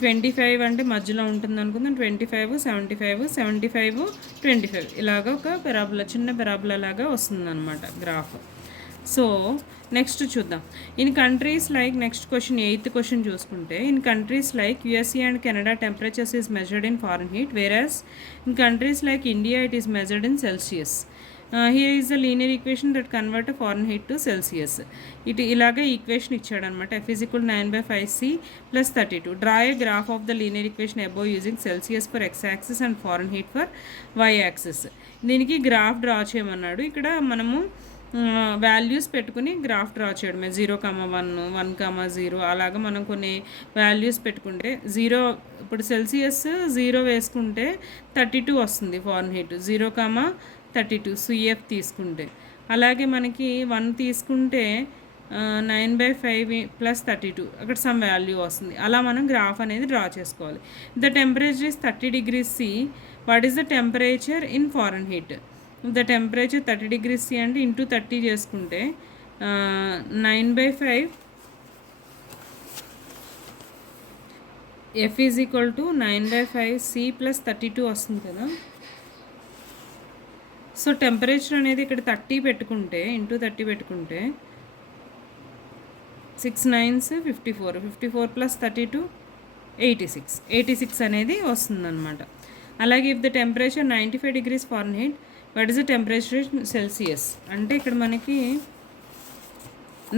25 అంటే మధ్యలో ఉంటుంది అనుకుందాం. 25, 75, 75, 25 ఇలాగ ఒక పెరాబులా, చిన్న పెరాబులా లాగా వస్తుంది అనమాట గ్రాఫ్. సో నెక్స్ట్ చూద్దాం. In countries like, next question 8th question చూసుకుంటే, in countries like USA and Canada temperatures is measured in Fahrenheit, whereas in countries like India it is measured in Celsius. Here is the linear equation that convert Fahrenheit to Celsius. ఇలాగే equation ఇచ్చాడనమాట. F is equal to 9/5C plus 32. Draw a graph of the linear equation above using Celsius for x-axis and Fahrenheit for y-axis. దీనికి graph draw చేయమన్నాడు. ఇక్కడ మనము values పెట్టుకుని graph draw చేయడమే. 0,1 1,0 అలాగా మనం కొన్ని వాల్యూస్ పెట్టుకుంటే ఇప్పుడు సెల్సియస్ 0 వేసుకుంటే 32 వస్తుంది ఫారెన్హీట్. 0,32 CF తీసుకుంటే. అలాగే మనకి 1 తీసుకుంటే 9/5 plus 32 అక్కడ సమ్ వాల్యూ వస్తుంది. అలా మనం గ్రాఫ్ అనేది డ్రా చేసుకోవాలి. The temperature is 30 degrees C. What is the temperature in Fahrenheit? The temperature 30 degrees C అంటే ఇంటూ 30 చేసుకుంటే 9/5 F is equal to 9/5 C plus 32 వస్తుంది కదా. సో టెంపరేచర్ అనేది ఇక్కడ 30 పెట్టుకుంటే ఇంటూ 30 పెట్టుకుంటే 6 9s 54 54 plus 32 86 అనేది వస్తుందన్నమాట. అలాగే if the temperature 95 degrees Fahrenheit, what is the temperature in Celsius అంటే ఇక్కడ మనకి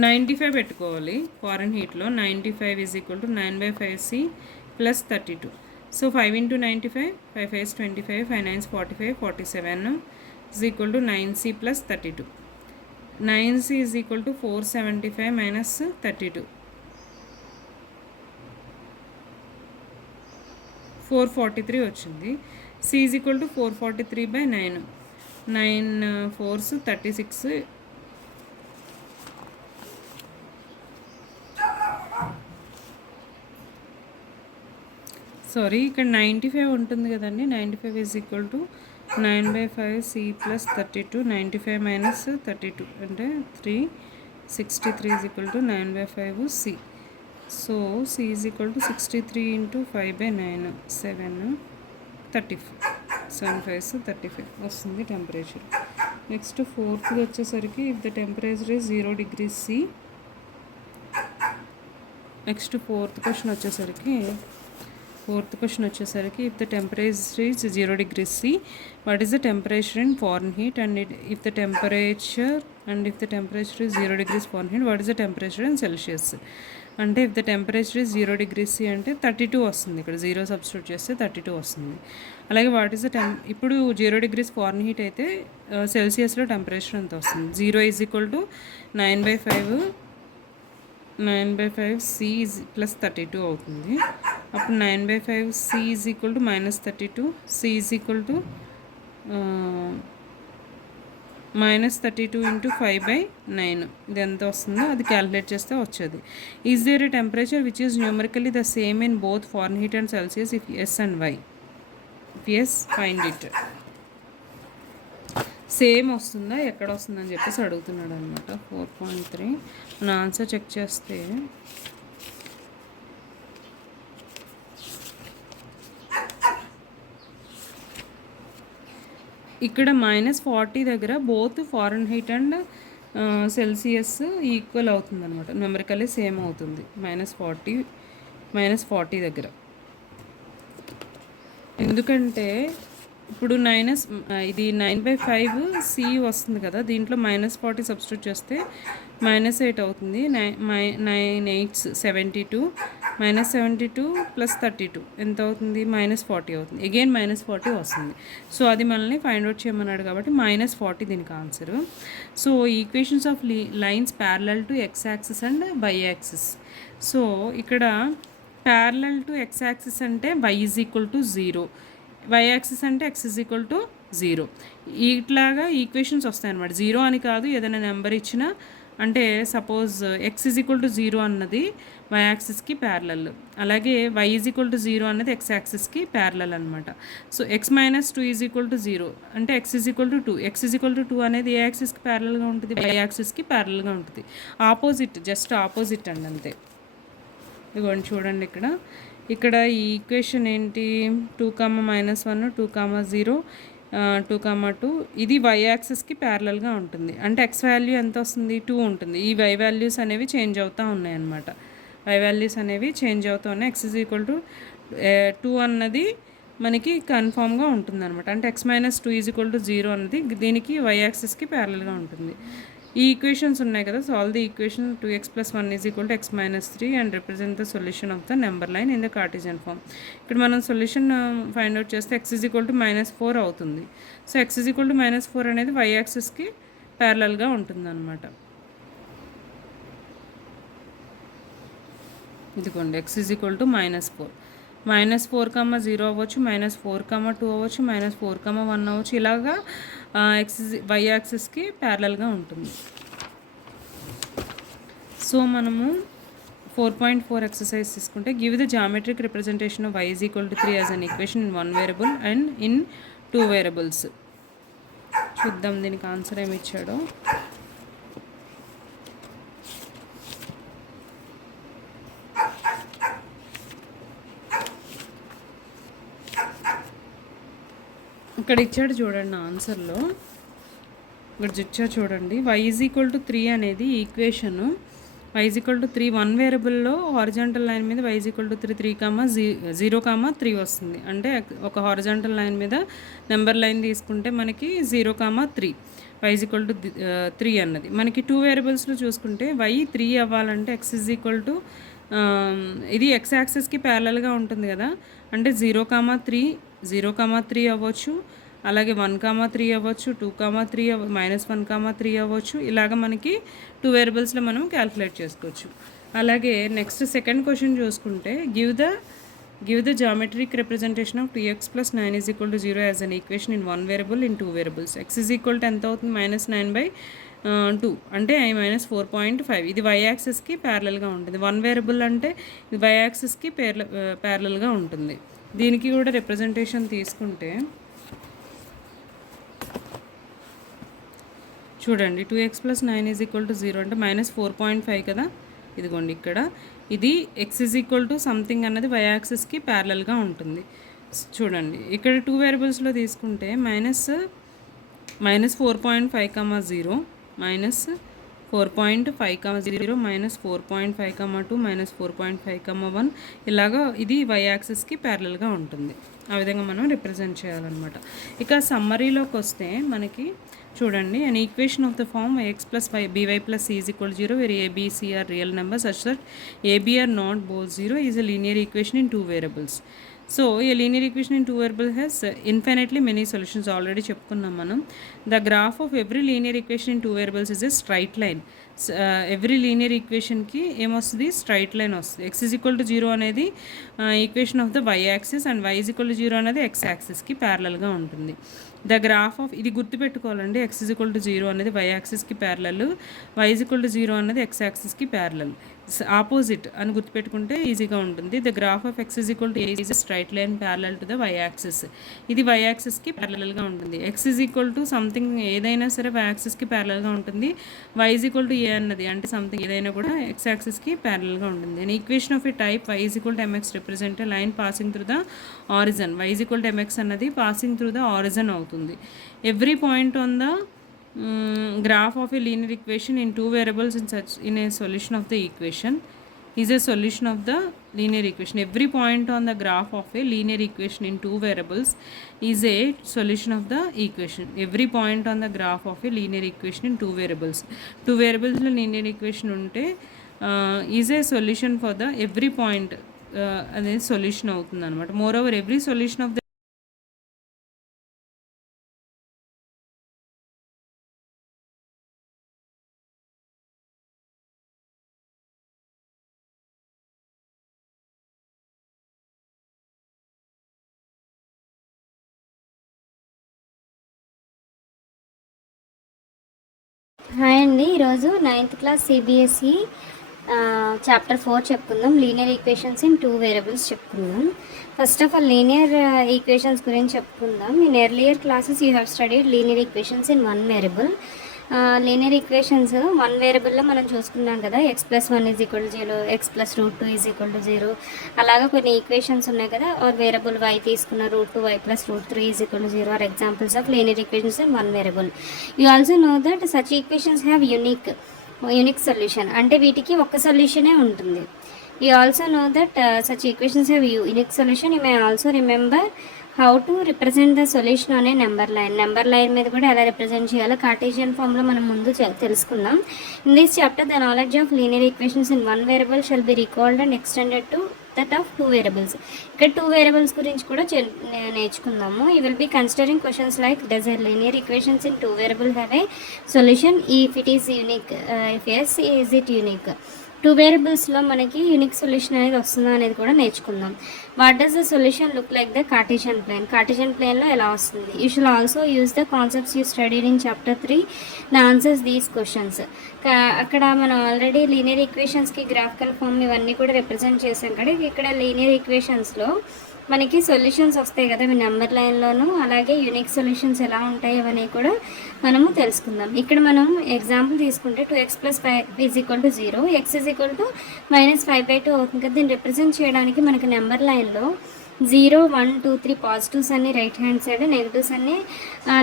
95 పెట్టుకోవాలి ఫారెన్హీట్లో. 95 is equal to 9/5C plus 32. So 5 into 95, 5 5s 25, 5 9s 45, 47 is equal to 9C plus 32. 9C is equal to 475 minus 32. 443 వచ్చింది. C is equal to 443 by 9. 9 4s 36. Sorry, ఇక్కడ 95 ఉంటుంది కదండి. 95 is equal to 9/5C plus 32. 95 minus 32 అంటే 363 is equal to 9/5C. So C is equal to 63 into 5/9 735 7 5s 35 వస్తుంది temperature. Next fourth వచ్చేసరికి if the temperature is 0 degrees C. Next fourth question వచ్చేసరికి if the temperature is 0 degrees C, what is the temperature in Fahrenheit? And if the temperature is 0 degrees Fahrenheit, what is the temperature in Celsius? అంటే if the temperature is 0 degrees C అంటే 32 వస్తుంది. ఇక్కడ 0 substitute చేస్తే 32 వస్తుంది. అలాగే what is the ఇప్పుడు 0 degrees Fahrenheit అయితే సెల్సియస్లో temperature ఎంత వస్తుంది? 0 is equal to 9/5C plus 32 అవుతుంది. అప్పుడు 9/5C is equal to -32. C is equal to -32 into 5/9. ఇది ఎంత వస్తుందో అది క్యాలిక్యులేట్ చేస్తే వచ్చేది. Is there a temperature which is numerically the same in both Fahrenheit and Celsius? If yes and why? If yes, find it. Same వస్తుందా, ఎక్కడ వస్తుందని చెప్పేసి అడుగుతున్నాడు అనమాట. 4.3 మన ఆన్సర్ చెక్ చేస్తే ఇక్కడ -40 దగ్గర both Fahrenheit and Celsius equal అవుతుంది అనమాట. న్యూమరికల్లీ సేమ్ అవుతుంది -40 దగ్గర. ఎందుకంటే ఇప్పుడు ఇది 9/5C వస్తుంది కదా, దీంట్లో -40 సబ్స్టిట్యూట్ చేస్తే -8 అవుతుంది. 9 8s 72 -72 plus 32 ఎంత అవుతుంది? -40 అవుతుంది. అగైన్ -40 వస్తుంది. సో అది మనల్ని ఫైండ్ అవుట్ చేయమన్నాడు కాబట్టి -40 దీనికి answer. So equations of lines parallel to X axis and why axis. So ఇక్కడ ప్యారలల్ టు ఎక్స్ యాక్సిస్ అంటే y is equal to 0, why axis అంటే x ఈజ్ ఈక్వల్ టు 0. ఇట్లాగా ఈక్వేషన్స్ వస్తాయన్నమాట. 0 అని కాదు, ఏదైనా నెంబర్ ఇచ్చినా, అంటే suppose x is equal to 0 అన్నది వై యాక్సిస్కి ప్యారలల్, అలాగే y ఈజ్ ఈక్వల్ టు 0 అన్నది x యాక్సిస్కి ప్యారలల్ అనమాట. So x - 2 is equal to 0 అంటే x is equal to 2. x is equal to 2 అనేది ఏ యాక్సిస్కి ప్యారలల్గా ఉంటుంది? వై యాక్సిస్కి ప్యారలల్గా ఉంటుంది. ఆపోజిట్, జస్ట్ ఆపోజిట్ అండి, అంతే. ఇదిగోండి చూడండి, ఇక్కడ ఈ ఈక్వేషన్ ఏంటి? 2, -1 2, 0 2, 2 ఇది వై యాక్సిస్కి ప్యారలల్గా ఉంటుంది. అంటే ఎక్స్ వాల్యూ ఎంత వస్తుంది? 2 ఉంటుంది. ఈ వై వాల్యూస్ అనేవి చేంజ్ అవుతూ ఉన్నాయి అన్నమాట. వై వాల్యూస్ అనేవి చేంజ్ అవుతూ ఉన్నాయి. x ఈజ్ ఈక్వల్ టు 2 అన్నది మనకి కన్ఫామ్గా ఉంటుంది అనమాట. అంటే x-2 = 0 అనేది దీనికి y యాక్సిస్కి ప్యారలల్గా ఉంటుంది. ఈ ఈక్వేషన్స్ ఉన్నాయి కదా, solve the equation 2x + 1 = x-3 and represent the solution of the number line in the Cartesian form. ఇక్కడ మనం సొల్యూషన్ ఫైండ్ అవుట్ చేస్తే x = -4 అవుతుంది. సో x -4 అనేది y యాక్సిస్కి ప్యారలల్గా ఉంటుంది అనమాట. ఇదిగోండి x -4 -4, -4, 0 అవ్వచ్చు, -4, 2 అవ్వచ్చు, -4, 1 అవ్వచ్చు. ఇలాగా y యాక్సిస్కి ప్యారలల్గా ఉంటుంది. సో మనము 4.4 ఎక్సర్సైజ్ తీసుకుంటే give the geometric representation of y = 3 as an equation in 1 variable and in 2 variables. చూద్దాం దీనికి ఆన్సర్ ఏమి ఇచ్చాడో. ఇక్కడ ఇచ్చాడు చూడండి ఆన్సర్లో, ఇక్కడ ఇచ్చాడు చూడండి. y = 3 అనేది ఈక్వేషన్. y = 3 1 వేరియబుల్లో హారిజాంటల్ లైన్ మీద y = 3 0, 3 వస్తుంది. అంటే ఒక హారిజాంటల్ లైన్ మీద నెంబర్ లైన్ తీసుకుంటే మనకి 0, 3 y = 3 అన్నది. మనకి 2 వేరియబుల్స్లో చూసుకుంటే y 3 అవ్వాలంటే x ఇది x యాక్సిస్కి ప్యారలల్గా ఉంటుంది కదా, అంటే 0, 3 అవ్వచ్చు, అలాగే 1, 3 అవ్వచ్చు, 2, 3 -1, 3 అవ్వచ్చు. ఇలాగ మనకి 2 వేరియబుల్స్లో మనం క్యాలిక్యులేట్ చేసుకోవచ్చు. అలాగే నెక్స్ట్ సెకండ్ క్వశ్చన్ చూసుకుంటే give the geometric representation of 2x + 9 = 0 as an equation in 1 variable in 2 variables. x ఎంత అవుతుంది? -9/2 అంటే -4.5. ఇది y యాక్సిస్కి ప్యారలల్గా ఉంటుంది. 1 వేరియబుల్ అంటే ఇది y యాక్సిస్కి ప్యారలల్గా ఉంటుంది. దీనికి కూడా రిప్రజెంటేషన్ తీసుకుంటే చూడండి, 2x + 9 = 0 అంటే -4.5 కదా. ఇదిగోండి ఇక్కడ ఇది x సంథింగ్ అన్నది y యాక్సిస్కి ప్యారలల్గా ఉంటుంది. చూడండి ఇక్కడ 2 వేరియబుల్స్లో తీసుకుంటే -4.5, 0, -4.5, 0, -4.5, 2, -4.5, 1 ఇలాగా ఇది y యాక్సిస్కి ప్యారలల్గా ఉంటుంది. ఆ విధంగా మనం రిప్రజెంట్ చేయాలన్నమాట. ఇక సమ్మరీలోకి వస్తే మనకి చూడండి, an equation of the form x + by + c = 0 where a, b, c are real numbers such that a, b are not both 0 is a linear equation in 2 variables. So a linear equation in 2 variables has infinitely many solutions. Already చెప్పుకున్నాం మనం. The graph of every linear equation in 2 variables is a straight line. Every linear ఈక్వేషన్కి ఏమొస్తుంది? Straight line వస్తుంది. x = 0 అనేది equation of the y axis and y = 0 అనేది x యాక్సిస్కి ప్యారలల్గా ఉంటుంది. The graph of ఇది గుర్తుపెట్టుకోవాలండి, x = 0 అనేది y యాక్సిస్కి ప్యారలల్, y = 0 అనేది x యాక్సిస్కి ప్యారలల్. ఆపోజిట్ అని గుర్తుపెట్టుకుంటే ఈజీగా ఉంటుంది. The graph of x = a is straight line parallel to the y axis. ఇది y యాక్సిస్కి ప్యారలల్గా ఉంటుంది. x = సంథింగ్ ఏదైనా సరే y యాక్సిస్కి ప్యారలల్గా ఉంటుంది. y = a అన్నది అంటే సంథింగ్ ఏదైనా కూడా x యాక్సిస్కి ప్యారలల్గా ఉంటుంది. And equation of A type y = mx represent line passing through the origin. y = mx అన్నది పాసింగ్ త్రూ ద ఆరిజన్ అవుతుంది. Every point on the graph of a linear equation in 2 variables in a solution of the equation is a solution of the linear equation. Every point on the graph of a linear equation in 2 variables is a solution of the equation. Every point on the graph of a linear equation in 2 variables. 2 variables లో linear equation ఉంటే is a solution for the every point అనేది solution అవుతుంది అనమాట. Moreover, every solution of the hi అండి, ఈరోజు 9th class CBSE chapter 4 చెప్పుకుందాం. Linear equations in 2 variables చెప్పుకుందాం. First of all linear equations గురించి చెప్పుకుందాం. In earlier classes you have studied linear equations in 1 variable. Linear equations 1 వేరియబుల్లో మనం చూసుకున్నాం కదా, x + 1 = 0, x + √2 = 0. అలాగా కొన్ని ఈక్వేషన్స్ ఉన్నాయి కదా, ఆర్ వేరియబుల్ y తీసుకున్న √2y + √3 = 0 are examples of linear equations in 1 variable. You also know that such equations have unique solution, అంటే వీటికి ఒక్క సొల్యూషనే ఉంటుంది. You also know that such equations have unique solution. You may also remember how to represent the solution అనే number line మీద కూడా ఎలా represent చేయాలో Cartesian ఫామ్లో మనం ముందు తెలుసుకుందాం. In this chapter the knowledge of linear equations in one variable shall be recalled and extended to that of two variables. ఇక్కడ టూ వేరియబుల్స్ గురించి కూడా నేర్చుకుందాము. We will be considering questions like does a linear equations in two variable have a solution, if it is unique, if yes is it unique. Two వేరియబుల్స్లో మనకి unique solution అనేది వస్తుందా అనేది కూడా నేర్చుకుందాం. What does the solution look like the Cartesian plane, Cartesian ప్లేన్లో ఎలా వస్తుంది. You should also use the concepts you studied in chapter 3 the answers these questions. అక్కడ మనం ఆల్రెడీ లీనియర్ ఈక్వేషన్స్కి గ్రాఫికల్ ఫామ్ ఇవన్నీ కూడా రిప్రజెంట్ చేసాం కదా. ఇక్కడ లీనియర్ ఈక్వేషన్స్లో మనకి సొల్యూషన్స్ వస్తాయి కదా మీ నెంబర్ లైన్లోను, అలాగే యూనిక్ సొల్యూషన్స్ ఎలా ఉంటాయి అవన్నీ కూడా మనము తెలుసుకుందాం. ఇక్కడ మనం ఎగ్జాంపుల్ తీసుకుంటే 2x + 5 = 0, x -5/2 అవుతుంది కదా. దీన్ని రిప్రజెంట్ చేయడానికి మనకి నెంబర్ లైన్లో 0, 1, 2, 3 పాజిటివ్స్ అన్ని రైట్ హ్యాండ్ సైడ్, నెగిటివ్స్ అన్ని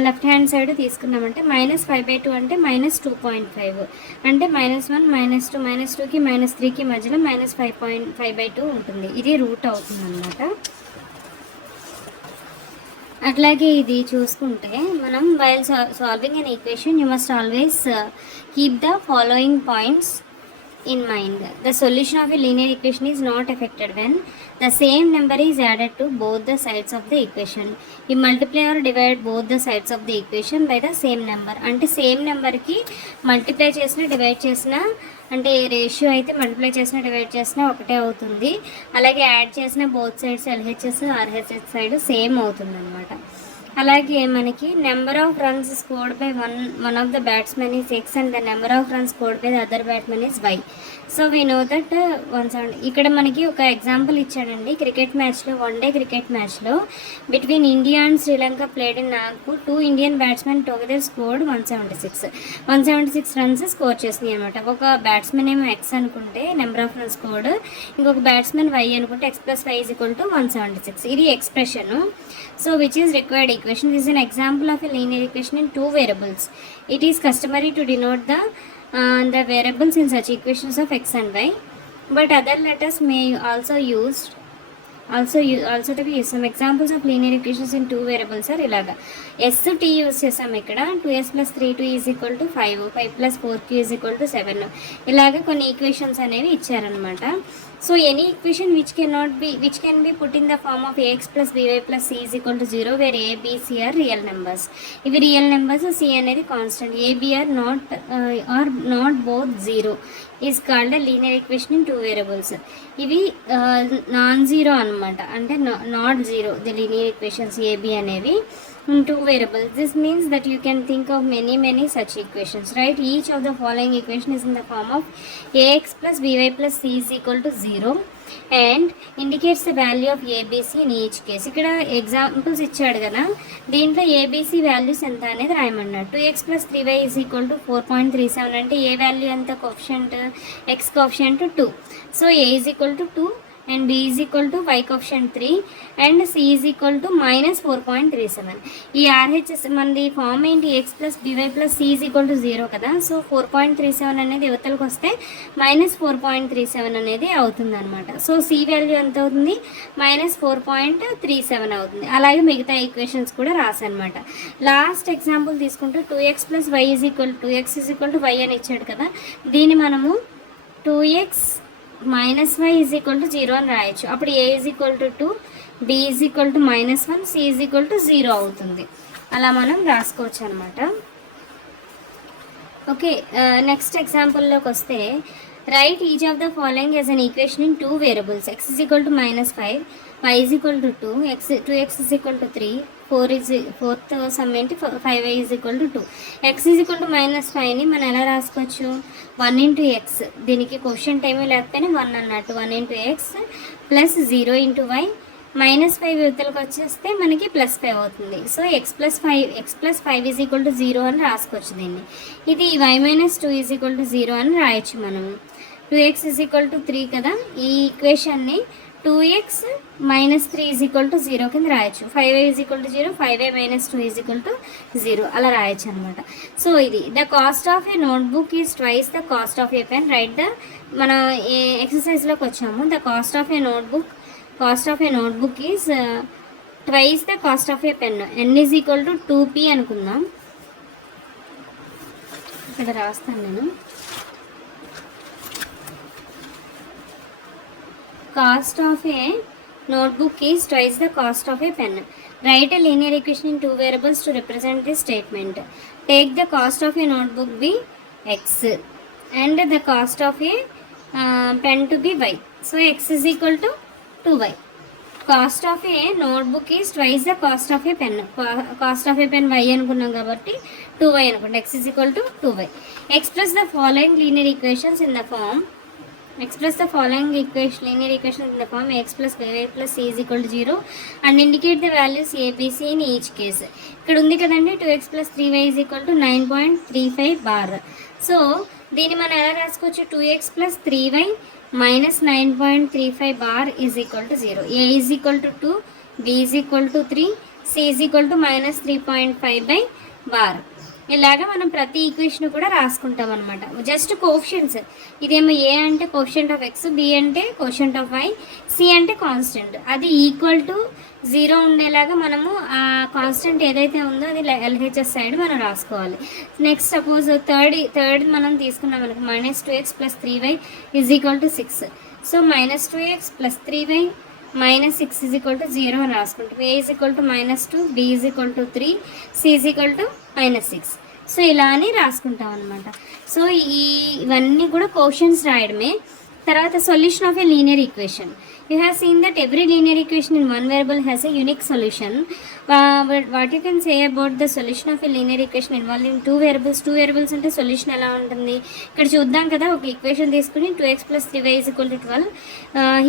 లెఫ్ట్ హ్యాండ్ సైడ్ తీసుకున్నామంటే -5/2 అంటే -2.5 అంటే -1, -2, -2కి -3కి మధ్యలో -5.5/2 ఉంటుంది. ఇది రూట్ అవుతుంది అన్నమాట. అట్లాగే ఇది చూసుకుంటే మనం while solving an equation you must always keep the following points in mind. The solution of a linear equation is not affected when the same number is added to both the sides of the equation. You multiply or divide both the sides of the equation by the same number. అంటే same నెంబర్కి multiply చేసినా divide చేసినా, అంటే ratio అయితే multiply చేసినా divide చేసినా ఒకటే అవుతుంది. అలాగే యాడ్ చేసిన both sides LHS RHS side same అవుతుంది అనమాట. అలాగే మనకి number of runs scored by one of the batsmen is X and the number of runs scored by the other batsmen is Y. So we know that 170. ఇక్కడ మనకి ఒక example ఇచ్చాడండి. Cricket మ్యాచ్లో, one day cricket మ్యాచ్లో between India and Sri Lanka played in Nagpur, 2 Indian batsmen together scored 176 runs score చేసినాయి అనమాట. ఒక batsmen ఏమో X అనుకుంటే నెంబర్ ఆఫ్ రన్స్ స్కోర్డ్, ఇంకొక బ్యాట్స్మెన్ Y అనుకుంటే X + Y = 176. ఇది expression. So which is required equation? This is an example of a linear equation in two variables. It is customary to denote the variables in such equations of X and Y, but other letters may also to be used. Some examples of linear equations in two variables are ilaga. S to T use చేసాం ఇక్కడ. 2s + 3t = 5, 5 + 4q = 7. ఇలాగ కొన్ని equations అనేవి ఇచ్చారనమాట. So any equation which can be put in the form of ax + by + c = 0 where a, b, c are real numbers. ఇవి real numbers, c అనేది constant, a, b are not both 0 is called linear equation in two variables. ఇవి non zero అనమాట, అంటే not zero the linear equations a, b అనేవి in two variables. This means that you can think of many such equations, right? Each of the following equation is in the form of ax + by + c = 0 and indicates the value of abc in each case. ఇక్కడ examples ఇచ్చాడు కదా, దీంట్లో abc values ఎంత అనేది రాయమన్నాడు. 2x + 3y = 4.37 అంటే ఏ value ఎంత, coefficient x coefficient 2. So a = 2 and b = y coefficient 3 and c = -4.37. ఈ RHS మనది ఫామ్ ఏంటి, x + by + c = 0 కదా. సో 4.37 అనేది యువతలకు వస్తే -4.37 అనేది అవుతుంది అనమాట. సో c వాల్యూ ఎంత అవుతుంది, -4.37 అవుతుంది. అలాగే మిగతా ఈక్వేషన్స్ కూడా రాసనమాట. లాస్ట్ ఎగ్జాంపుల్ తీసుకుంటే 2x + y = y అని ఇచ్చాడు కదా. దీన్ని మనము 2x - y = 0 అని రాయొచ్చు. అప్పుడు a = 2, b = -1, c = 0 అవుతుంది. అలా మనం రాసుకోవచ్చు అనమాట. ఓకే, నెక్స్ట్ ఎగ్జాంపుల్లోకి వస్తే right each of the following as an equation in two variables. x = -5, y = 2, 2x = 3, 4th some ఏంటి 5y = 2. x -5ని మనం ఎలా రాసుకోవచ్చు, 1 × x, దీనికి కోషంట్ ఏమీ లేకపోయినా 1 అన్నట్టు, 1 × x + 0 × y -5 యువతలకు వచ్చేస్తే మనకి +5 అవుతుంది. సో x + 5 = 0 అని రాసుకోవచ్చు దీన్ని. ఇది y - 2 = 0 అని రాయొచ్చు మనం. 2x = 3 కదా. ఈ ఈక్వేషన్ని 2x - 3 = 0 కింద రాయొచ్చు. 5y = 0, 5y - 2 = 0 అలా రాయొచ్చు అనమాట. సో ఇది the cost of A notebook is twice the cost of a pen. Right the మనం ఎక్సర్సైజ్లోకి వచ్చాము. The cost of A notebook is twice the cost of a pen. n is equal to 2p అనుకుందాం. ఇక్కడ రాస్తాను నేను. Cost of A notebook is twice the cost of a pen. Write a linear equation in two variables to represent this statement. Take the cost of a notebook be x and the cost of a pen to be y. So x is equal to 2y. Cost of a notebook is twice the cost of a pen. Cost of a pen y అనుకున్నాం కాబట్టి 2y అనుకోండి. x is equal to 2y. Express the following linear equations in the form. Express the following linear equations in the form x plus by plus c is equal to 0 and indicate the values a, b, c in each case. ఇక్కడ ఉంది కదండి 2x plus 3y is equal to 9.35 bar. So దీన్ని మనం ఎలా రాసుకోవచ్చు? 2x plus 3y minus 9.35 bar is equal to 0. a is equal to 2, b is equal to 3, c is equal to minus 3.5 by bar. ఇలాగా మనం ప్రతి equation కూడా రాసుకుంటాం అనమాట. Just coefficients. ఇదేమో ఏ అంటే కోఎఫిషియంట్ ఆఫ్ ఎక్స్, బి అంటే కోఎఫిషియంట్ ఆఫ్ వై, సి అంటే కాన్స్టెంట్. అది ఈక్వల్ టు 0 ఉండేలాగా మనము ఆ కాన్స్టెంట్ ఏదైతే ఉందో అది ఎల్హెచ్ఎస్ సైడ్ మనం రాసుకోవాలి. నెక్స్ట్ సపోజ్ థర్డ్ మనం తీసుకున్నాం మనకు -2x + 3y is equal to 6. So -2x + 3y -6 is equal to 0 అని రాసుకుంటాం. a is equal to -2, b is equal to 3, c is equal to -6. So ఇలా అని రాసుకుంటాం అనమాట. సో ఇవన్నీ కూడా క్వశ్చన్స్ రాయడమే. తర్వాత solution of a linear equation. You have seen that every linear equation in one variable has a unique solution. What you can say about the solution of a linear equation involve in two variables అంటే solution ఎలా ఉంటుంది ఇక్కడ చూద్దాం కదా. ఒక equation తీసుకుని 2x + 3y = 12.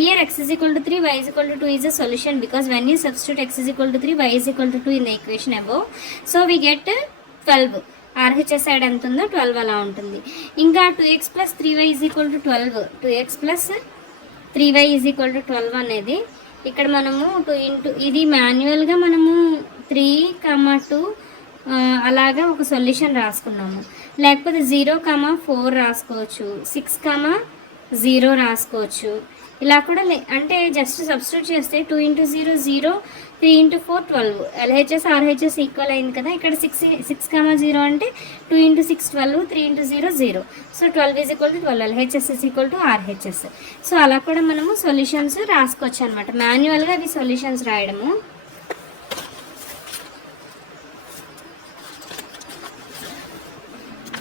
Here x = 3, y = 2 is a solution because when you substitute x = 3, y = 2 in the equation above, so we get 12. RHS side ఎంత ఉందో 12 అలా ఉంటుంది. ఇంకా 2x + 3y = 12. 2x + 3y = 12 అనేది ఇక్కడ మనము 2 ఇది మాన్యువల్గా మనము 3, 2 అలాగా ఒక సొల్యూషన్ రాసుకున్నాము. లేకపోతే 0, 4 రాసుకోవచ్చు, 6, 0 రాసుకోవచ్చు. ఇలా కూడా అంటే జస్ట్ సబ్స్టిట్యూట్ చేస్తే 2 × 0 0, 3 × 4 12. LHS RHS ఈక్వల్ అయింది కదా. ఇక్కడ 6, 0 అంటే 2 × 6 12, 3 × 0 0. సో 12 = 12. LHS = RHS. సో అలా కూడా మనము సొల్యూషన్స్ రాసుకోవచ్చు అనమాట. మాన్యువల్గా అవి సొల్యూషన్స్ రాయడము.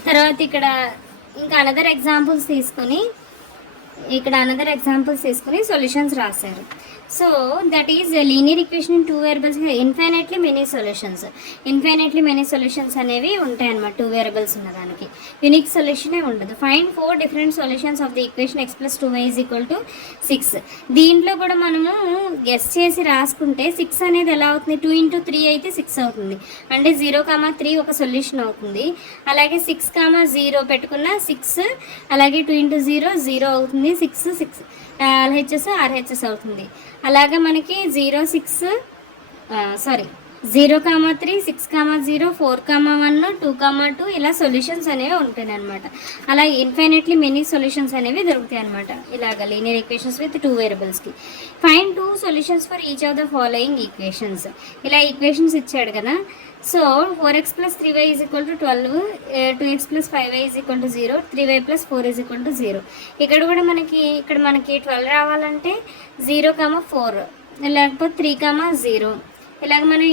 తర్వాత ఇక్కడ ఇంకా అనదర్ ఎగ్జాంపుల్స్ తీసుకొని సొల్యూషన్స్ రాశారు. So that is linear equation in two variables infinitely many solutions అనేవి ఉంటాయి అన్నమాట. 2 వేరియబుల్స్ ఉన్నదానికి యూనిక్ సొల్యూషనే ఉండదు. Find 4 different solutions of the equation x + 2y = 6. దీంట్లో కూడా మనము గెస్ చేసి రాసుకుంటే 6 అనేది ఎలా అవుతుంది? 2 × 3 అయితే 6 అవుతుంది. అంటే 0, 3 ఒక సొల్యూషన్ అవుతుంది. అలాగే 6, 0 పెట్టుకున్న 6, అలాగే 2 × 0 0 అవుతుంది. 6 LHS RHS అవుతుంది. అలాగే మనకి 0, 3, 6, 0, 4, 1, 2, 2 ఇలా సొల్యూషన్స్ అనేవి ఉంటాయి అనమాట. అలా ఇన్ఫైనైట్లీ మెనీ సొల్యూషన్స్ అనేవి దొరుకుతాయి అనమాట. ఇలాగ లీనియర్ ఈక్వేషన్స్ విత్ 2 వేరియబుల్స్కి. Find 2 solutions for each of the following equations. ఇలా ఈక్వేషన్స్ ఇచ్చాడు కదా. So 4x + 3y = 12, 2x + 5y = 0, 3y + 4 = 0. ఇక్కడ కూడా మనకి 12 రావాలంటే 0, 4 లేకపోతే 3, 0 ఇలాగ మనం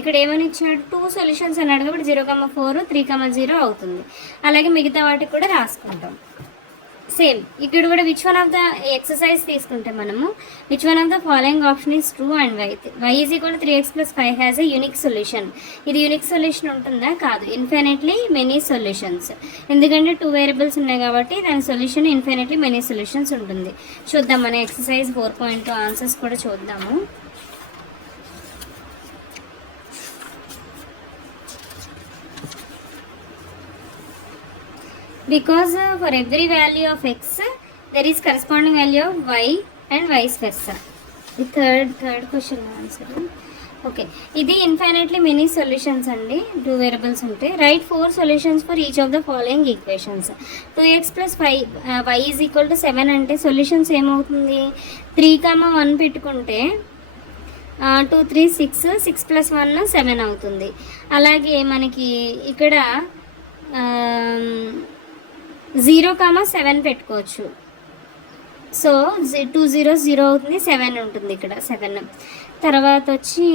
ఇక్కడ ఏమని ఇచ్చాడు? 2 సొల్యూషన్స్ అన్నాడు కాబట్టి 0, 4, 3, 0 అవుతుంది. అలాగే మిగతా వాటికి కూడా రాసుకుంటాం. సేమ్ ఇక్కడ కూడా which one of the exercise తీసుకుంటే మనము which one of the following option is true and y = 3x + 5 has a unique solution. ఇది యూనిక్ సొల్యూషన్ ఉంటుందా? కాదు. Infinitely many solutions. ఎందుకంటే 2 వేరియబుల్స్ ఉన్నాయి కాబట్టి దాని సొల్యూషన్ ఇన్ఫైనైట్లీ మెనీ సొల్యూషన్స్ ఉంటుంది. చూద్దాం మన ఎక్సర్సైజ్ 4.2 ఆన్సర్స్ కూడా చూద్దాము. Because for every value of x there is corresponding value of y and vice versa. The third question answer. Okay, ఇది ఇన్ఫైనైట్లీ మెనీ సొల్యూషన్స్ అండి. 2 వేరియబుల్స్ ఉంటాయి. Right 4 solutions for each of the following equations. 2x + 5y = 7 అంటే solutions ఏమవుతుంది? 3, 1 పెట్టుకుంటే 2 3 6, 6 + 1 7 అవుతుంది. అలాగే మనకి ఇక్కడ 0,7 పెట్టుకోవచ్చు. సో 2 0 0 అవుతుంది, 7 ఉంటుంది ఇక్కడ 7. తర్వాత వచ్చి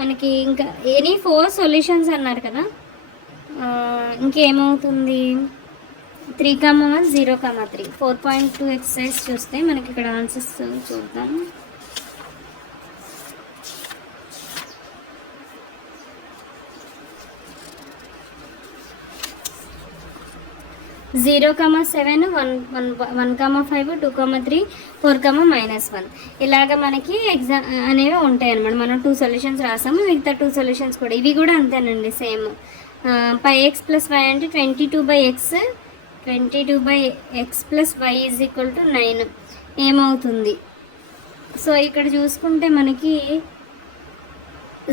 మనకి ఇంకా ఎనీ 4 సొల్యూషన్స్ అన్నారు కదా, ఇంకేమవుతుంది 3,1 0,3. 4.2 ఎక్సర్సైజ్ చూస్తే మనకి ఇక్కడ ఆన్సర్స్ చూద్దాం. 0,7 1,5 2,3 4,-1 ఇలాగ మనకి ఎగ్జామ్ అనేవి ఉంటాయి అన్నమాట. మనం 2 సొల్యూషన్స్ రాసాము, మిగతా 2 సొల్యూషన్స్ కూడా ఇవి కూడా అంతేనండి, సేమ్. πx + y అంటే 22/x, 22/x + y = 9 ఏమవుతుంది. సో ఇక్కడ చూసుకుంటే మనకి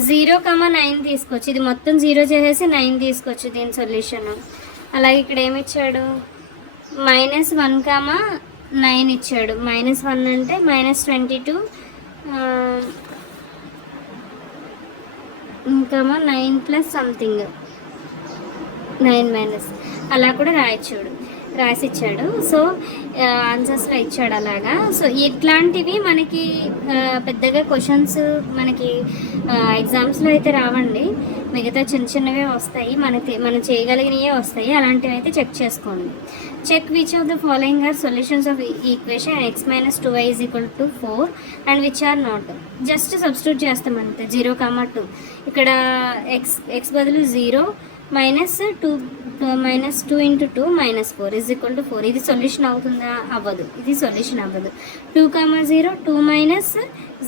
0,9 తీసుకోవచ్చు. ఇది మొత్తం 0 చేసేసి 9 తీసుకోవచ్చు దీని సొల్యూషన్. అలాగే ఇక్కడ ఏమి ఇచ్చాడు, -1,9 ఇచ్చాడు. -1 అంటే -22 ఇంకా 9 ప్లస్ సంథింగ్ 9 అలా కూడా రాసిచ్చాడు. సో ఆన్సర్స్లో ఇచ్చాడు అలాగా. సో ఇట్లాంటివి మనకి పెద్దగా క్వశ్చన్స్ మనకి ఎగ్జామ్స్లో అయితే రావండి, మిగతా చిన్న చిన్నవే వస్తాయి, మనం చేయగలిగినవే వస్తాయి. అలాంటివి అయితే చెక్ చేసుకోండి. Check which of the following are solutions of equation x - 2y = 4 and which are not. Just substitute చేస్తాం అంతే. 0,2 ఇక్కడ x బదులు 0 -2 -2 × 2 -4 = 4. ఇది సొల్యూషన్ అవుతుందా? అవ్వదు. ఇది సొల్యూషన్ అవ్వదు. 2,0 2 -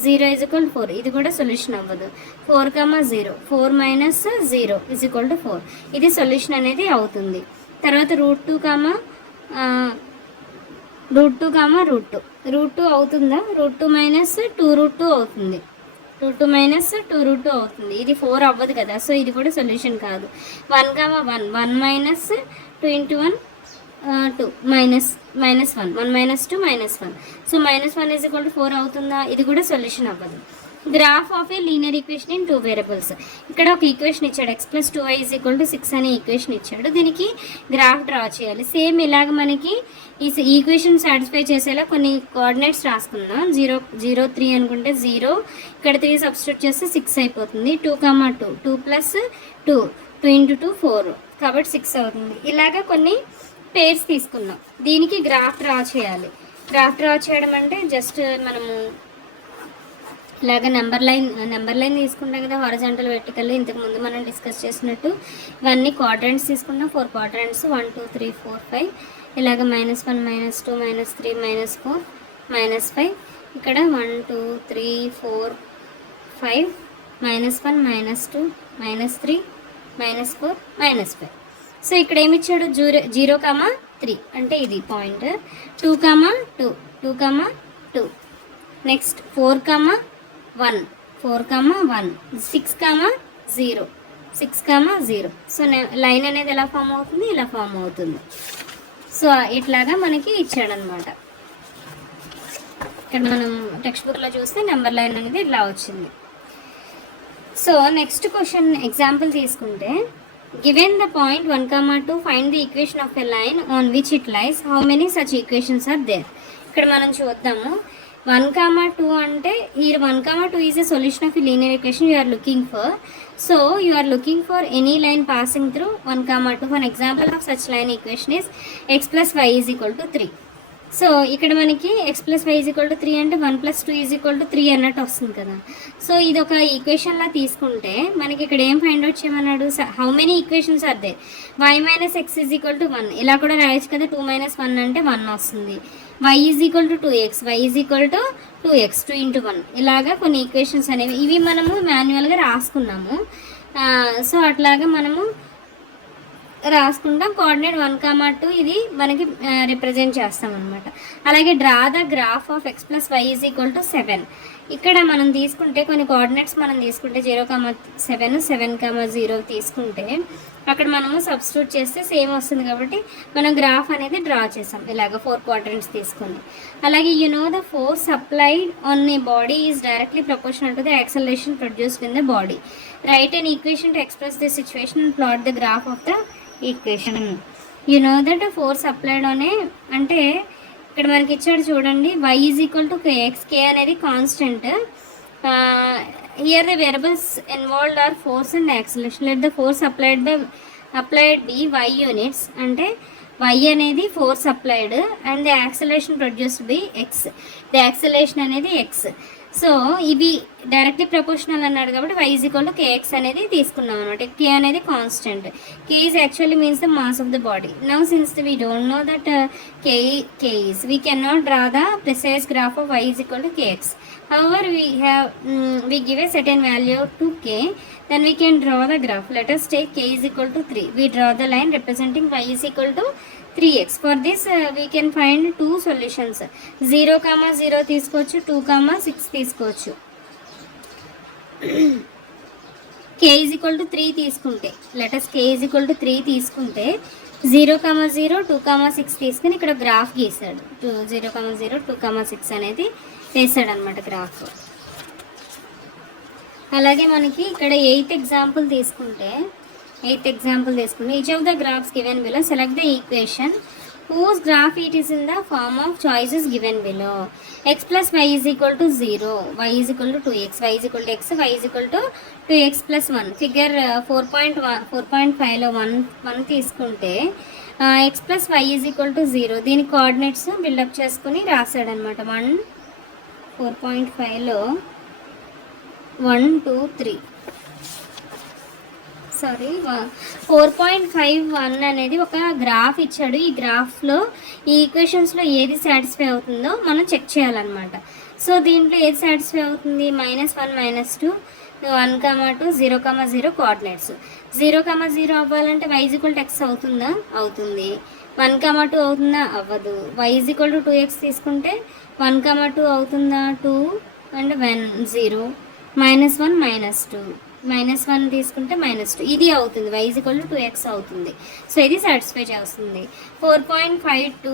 0 = 4. ఇది కూడా సొల్యూషన్ అవ్వదు. 4,0 4 - 0 = 4. ఇది సొల్యూషన్ అనేది అవుతుంది. తర్వాత √2, √2 అవుతుందా? √2 - 2√2 అవుతుంది. √2 - 2√2 అవుతుంది. ఇది 4 అవ్వదు కదా, సో ఇది కూడా సొల్యూషన్ కాదు. 1,1 1 - 2 × 1 2 -1 1 - 2 -1. సో -1 = 4 అవుతుందా? ఇది కూడా సొల్యూషన్ అవ్వదు. Graph of a linear equation in 2 variables. ఇక్కడ ఒక ఈక్వేషన్ ఇచ్చాడు, x + 2y = 6 అనే ఈక్వేషన్ ఇచ్చాడు. దీనికి గ్రాఫ్ డ్రా చేయాలి. సేమ్ ఇలాగ మనకి ఈ ఈక్వేషన్ సాటిస్ఫై చేసేలా కొన్ని కోఆర్డినేట్స్ రాసుకుందాం. 0 0 3 అనుకుంటే 0, ఇక్కడ 3 సబ్స్టిట్యూట్ చేస్తే 6 అయిపోతుంది. 2,2 2 + 2 2 × 2 4 కాబట్టి 6 అవుతుంది. ఇలాగ కొన్ని పేర్స్ తీసుకుందాం. దీనికి గ్రాఫ్ డ్రా చేయాలి. గ్రాఫ్ డ్రా చేయడం అంటే జస్ట్ మనము ఇలాగ నెంబర్ లైన్ తీసుకుంటాం కదా, హారిజాంటల్ వెర్టికల్. ఇంతకుముందు మనం డిస్కస్ చేసినట్టు ఇవన్నీ క్వాడ్రంట్స్ తీసుకుంటాం. 4 క్వాడ్రంట్స్ 1 2 3 4 5 ఇలాగ -1 -2 -3 -4 -5 ఇక్కడ 1 2 3 4 5 -1 -2 -3 -4 -5. సో ఇక్కడ ఏమి ఇచ్చాడు, 0,3 అంటే ఇది పాయింట్. 2,2 2,2 నెక్స్ట్ 4,1 4,1 6,0 6,0. సో లైన్ అనేది ఎలా ఫామ్ అవుతుంది, ఇలా ఫామ్ అవుతుంది. సో ఇట్లాగా మనకి ఇచ్చాడనమాట. ఇక్కడ మనం టెక్స్ట్ బుక్లో చూస్తే నెంబర్ లైన్ అనేది ఇలా వచ్చింది. సో నెక్స్ట్ క్వశ్చన్ ఎగ్జాంపుల్ తీసుకుంటే, given the point 1,2 find the equation of a line on which it lies, how many such equations are there. ఇక్కడ మనం చూద్దాము. 1,2 అంటే ఈ 1,2 is a solution of a linear equation you are looking for. So you are looking for any line passing through 1,2. One example of such line equation is x + y = 3. So ఇక్కడ మనకి x + y = 3 అంటే 1 + 2 = 3 అన్నట్టు వస్తుంది కదా. So ఇది ఒక ఈక్వేషన్లా తీసుకుంటే మనకి ఇక్కడ ఏం ఫైండ్ అవుట్ చేయమన్నాడు, how many equations are they. y - x = 1 ఇలా కూడా రాయొచ్చు కదా. 2 - 1 అంటే 1 వస్తుంది. y = 2x, y = 2x 2 × 1 ఇలాగా కొన్ని ఈక్వేషన్స్ అనేవి ఇవి మనము మాన్యువల్గా రాసుకున్నాము. సో అట్లాగా మనము రాసుకుంటాం. కోఆర్డినేట్ 1,2 ఇది మనకి రిప్రజెంట్ చేస్తాం అనమాట. అలాగే draw the graph of x + y = 7. ఇక్కడ మనం తీసుకుంటే కొన్ని కోఆర్డినేట్స్ మనం తీసుకుంటే 0,7 7,0 తీసుకుంటే అక్కడ మనము సబ్స్టిట్యూట్ చేస్తే సేమ్ వస్తుంది కాబట్టి మనం గ్రాఫ్ అనేది డ్రా చేసాం ఇలాగ 4 క్వాడ్రంట్స్ తీసుకొని. అలాగే the force applied on A body is directly proportional to the acceleration produced in the body. Right an equation to express this situation and plot the graph of the equation. That force applied on a అంటే ఇక్కడ మనకి ఇచ్చాడు చూడండి, y is equal to kx. k అనేది constant. Here the variables involved are force and acceleration. Let the force applied be y units. అంటే y అనేది force applied and the acceleration produced by x. The acceleration అనేది x. So ఇవి directly proportional అన్నాడు కాబట్టి y is equal to kx అనేది తీసుకున్నాం అనమాట. k అనేది constant. k is actually means the mass of the body. Now since we don't know that k is, we can not draw the precise graph of y is equal to kx. However, we give a certain value to k, then we can draw the graph. Let us take k is equal to 3. We draw the line representing y is equal to 3x. For this we can find two solutions. 0, 0 తీసుకోవచ్చు, 2, 6 తీసుకోవచ్చు. k is equal to 3 తీసుకుంటే, let us k is equal to 3 తీసుకుంటే 0, 0, 2, 6 తీసుకుని ఇక్కడ graph గీసాడు. 0, 0, 2, 6 అనేది వేసాడు అనమాట graph. అలాగే మనకి ఇక్కడ 8th ఎగ్జాంపుల్ తీసుకుంటే each of the graphs given below select the equation whose graph it is in the form of choices given below. x plus y is equal to 0, y is equal to 2x, y is equal to x, y is equal to 2x plus 1. Figure 4.5లో 1 తీసుకుంటే x plus y is equal to 0. దీని coordinates buildup చేసుకుని రాశాడనమాట. 4.5లో 1, 2, 3 4.51 అనేది ఒక graph ఇచ్చాడు. ఈ గ్రాఫ్లో ఈ ఈక్వేషన్స్లో ఏది సాటిస్ఫై అవుతుందో మనం చెక్ చేయాలన్నమాట. సో దీంట్లో ఏది సాటిస్ఫై అవుతుంది? -1, -2, 1, 2, 0, 0 కోఆర్డినేట్స్. 0, 0 అవ్వాలంటే y is equal to x అవుతుందా? అవుతుంది. 1, 2 అవుతుందా? అవ్వదు. y is equal to 2x తీసుకుంటే 1, 2 అవుతుందా? 2 అండ్ 1, 0, -1, -2, -1 తీసుకుంటే -2 ఇది అవుతుంది. y is equal to 2x అవుతుంది. సో ఇది సాటిస్ఫై చేస్తుంది. 4.52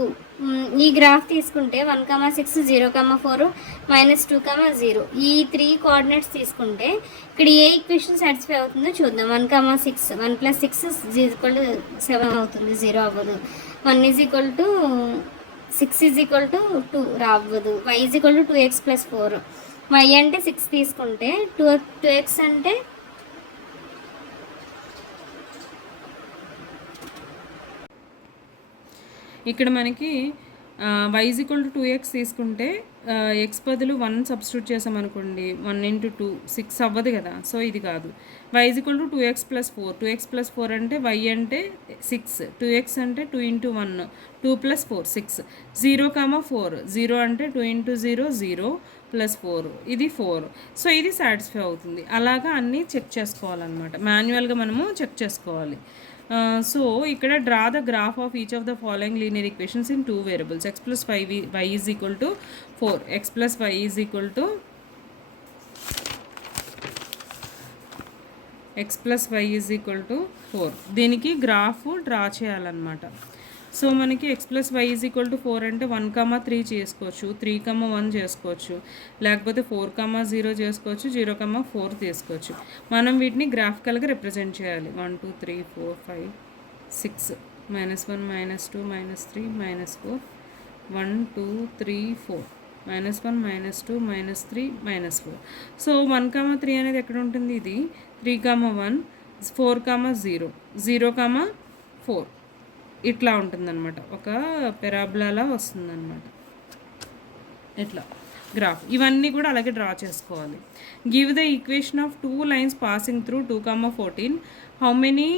ఈ గ్రాఫ్ తీసుకుంటే 1, 6, 0, 4, -2, 0 ఈ 3 కోఆర్డినేట్స్ తీసుకుంటే ఇక్కడ ఏ ఈక్వేషన్ సాటిస్ఫై అవుతుందో చూద్దాం. 1, 6 1 + 6 ఈజ్ ఈక్వల్ టు 7 అవుతుంది. 0 అవ్వదు. 1 is equal to 6 is equal to 2 రావద్దు. y is equal to 2x + 4. y అంటే 6 తీసుకుంటే 2x అంటే ఇక్కడ మనకి y is equal to 2x తీసుకుంటే x బదులు 1 సబ్స్టిట్యూట్ చేసామనుకోండి, 1 × 2 6 అవ్వదు కదా. సో ఇది కాదు. y is equal to 2x + 4. 2x + 4 అంటే y అంటే 6, 2x అంటే 2 × 1, 2 + 4 6. 0, 4 0 అంటే 2 × 0 0 + 4 ఇది 4. సో ఇది సాటిస్ఫై అవుతుంది. అలాగా అన్నీ చెక్ చేసుకోవాలన్నమాట. మాన్యువల్గా మనము చెక్ చేసుకోవాలి. సో ఇక్కడ draw the graph of each of the following linear equations in 2 variables. x + y is equal to 4, x + y is equal to x + y is equal to 4. దీనికి graph draw చేయాలన్నమాట. So మనకి x + y is equal to 4 అంటే 1, 3 చేసుకోవచ్చు, 3, 1 చేసుకోవచ్చు, లేకపోతే 4, 0 చేసుకోవచ్చు, 0, 4 తీసుకోవచ్చు. మనం వీటిని గ్రాఫికల్గా రిప్రజెంట్ చేయాలి. 1, 2, 3, 4, 5, 6 -1 -2 -3 -4 1, 2, 3, 4 -1 -2 -3 -4. సో 1, 3 అనేది ఎక్కడ ఉంటుంది? ఇది 3, 1 4, 0 0, 4 ఇట్లా ఉంటుందన్నమాట. ఒక పెరాబ్లాలా వస్తుందన్నమాట. ఇట్లా గ్రాఫ్ ఇవన్నీ కూడా అలాగే డ్రా చేసుకోవాలి. Give the equation of 2 lines passing through 2, 14. How many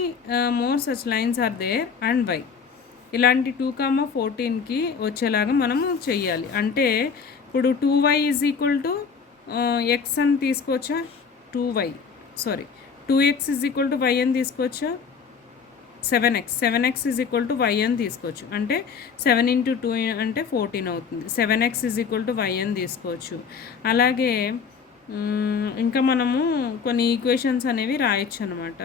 more such lines are there and why? ఇలాంటి 2, 14కి వచ్చేలాగా మనము చెయ్యాలి. అంటే ఇప్పుడు 2y is equal to x అని తీసుకోవచ్చా? 2x is equal to y అని తీసుకోవచ్చా? 7x is equal to y అని తీసుకోవచ్చు. అంటే 7 × 2 అంటే 14 అవుతుంది. 7x is equal to y అని తీసుకోవచ్చు. అలాగే ఇంకా మనము కొన్ని ఈక్వేషన్స్ అనేవి రాయొచ్చు అనమాట.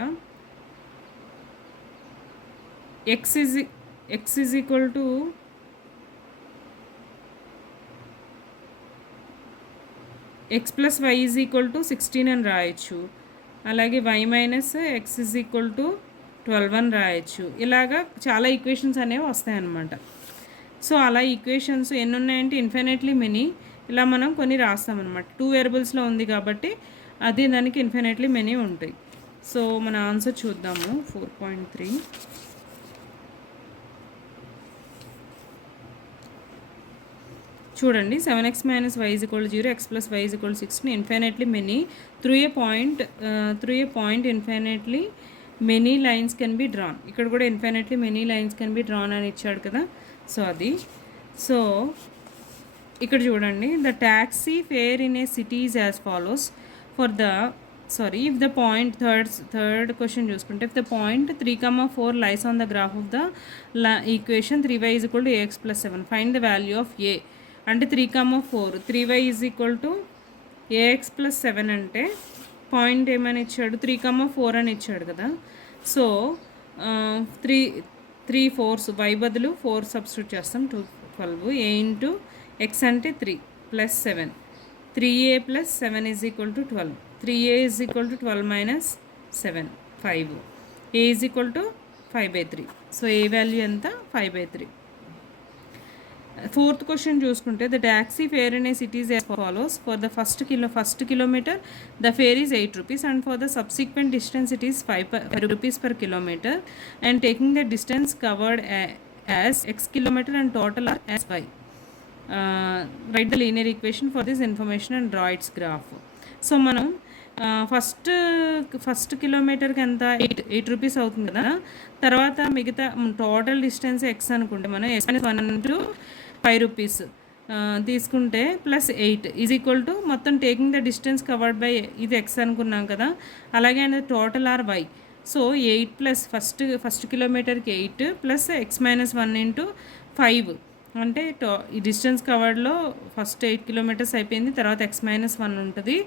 X is equal to x plus y is equal to 16 అని రాయొచ్చు. అలాగే y minus x is equal to 12 అని రాయొచ్చు. ఇలాగా చాలా ఈక్వేషన్స్ అనేవి వస్తాయన్నమాట. సో అలా ఈక్వేషన్స్ ఎన్ని ఉన్నాయంటే ఇన్ఫినిట్లీ మెనీ. ఇలా మనం కొన్ని రాస్తామన్నమాట. 2 వేరియబుల్స్లో ఉంది కాబట్టి అది దానికి ఇన్ఫినిట్లీ మెనీ ఉంటాయి. సో మన ఆన్సర్ చూద్దాము. 4.3. చూడండి, 7x minus y is equal to 0, x plus y is equal to 16, infinitely many through a point infinitely many lines can be drawn. ఇక్కడ కూడా infinitely many lines can be drawn అని ఇచ్చాడు కదా. So అది. So ఇక్కడ చూడండి, the taxi fare in a city is as follows. If the point, third question చూసుకుంటే, if the point 3, 4 lies on the graph of the equation 3y is equal to ax plus 7, find the value of a. అంటే 3, 4 3y is equal to a x plus 7 అంటే point ఏమని ఇచ్చాడు, 3, 4 అని ఇచ్చాడు కదా. So 3 4 why బదులు 4 substitute చేస్తాం. 12 ఏ into X అంటే 3 plus 7, 3a plus 7 is equal to 12. 3a is equal to 12 minus 7 5. A is equal to 5/3. So A value ఎంత, 5/3. Fourth question చూసుకుంటే, the taxi fare in a city is as follows. For the first kilometer the fare is 8 rupees and for the subsequent distance it is 5 rupees per kilometer, and taking the distance covered as x kilometer and total are as y. Write the linear equation for this information and draw its graph. So మనం first కిలోమీటర్కి ఎంత 8 rupees అవుతుంది కదా. తర్వాత మిగతా total distance x అనుకుంటే మనం x minus 1 into 5 rupees తీసుకుంటే ప్లస్ 8 ఈజ్ ఈక్వల్ టు మొత్తం taking the distance covered by ఇది ఎక్స్ అనుకున్నాం కదా. అలాగే అనేది total are y. So 8 plus first కిలోమీటర్కి 8 ప్లస్ ఎక్స్ మైనస్ 1 ఇంటూ 5 అంటే ఈ డిస్టెన్స్ కవర్డ్లో ఫస్ట్ 8 కిలోమీటర్స్ అయిపోయింది. తర్వాత ఎక్స్ మైనస్ 1 ఉంటుంది.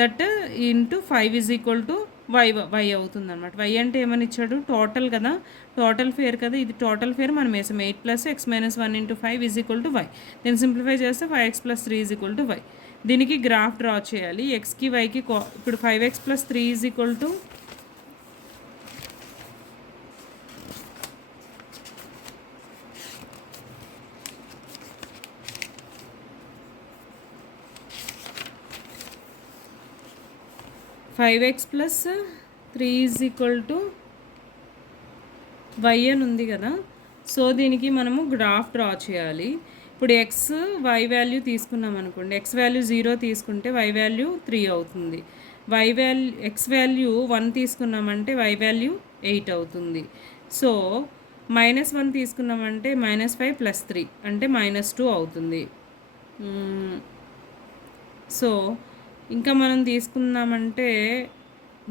That into 5 is equal to y అవుతుంది అనమాట. వై అంటే ఏమని ఇచ్చాడు, టోటల్ కదా, టోటల్ ఫేర్ కదా. ఇది టోటల్ ఫేర్ మనం వేసాం. 8 plus x minus 1 into 5 is equal to y. దీన్ని సింప్లిఫై చేస్తే 5x plus 3 is equal to y. దీనికి గ్రాఫ్ డ్రా చేయాలి. ఎక్స్కి వైకి ఇప్పుడు 5x plus 3 is equal to 5x plus 3 is equal to y అని ఉంది కదా. సో దీనికి మనము గ్రాఫ్ డ్రా చేయాలి. ఇప్పుడు ఎక్స్ వై వాల్యూ తీసుకున్నాం అనుకోండి. ఎక్స్ వాల్యూ 0 తీసుకుంటే వై వాల్యూ 3 అవుతుంది. ఎక్స్ వాల్యూ 1 తీసుకున్నామంటే వై వాల్యూ 8 అవుతుంది. సో -1 తీసుకున్నామంటే -5 ప్లస్ 3 అంటే -2 అవుతుంది. సో ఇంకా మనం తీసుకున్నామంటే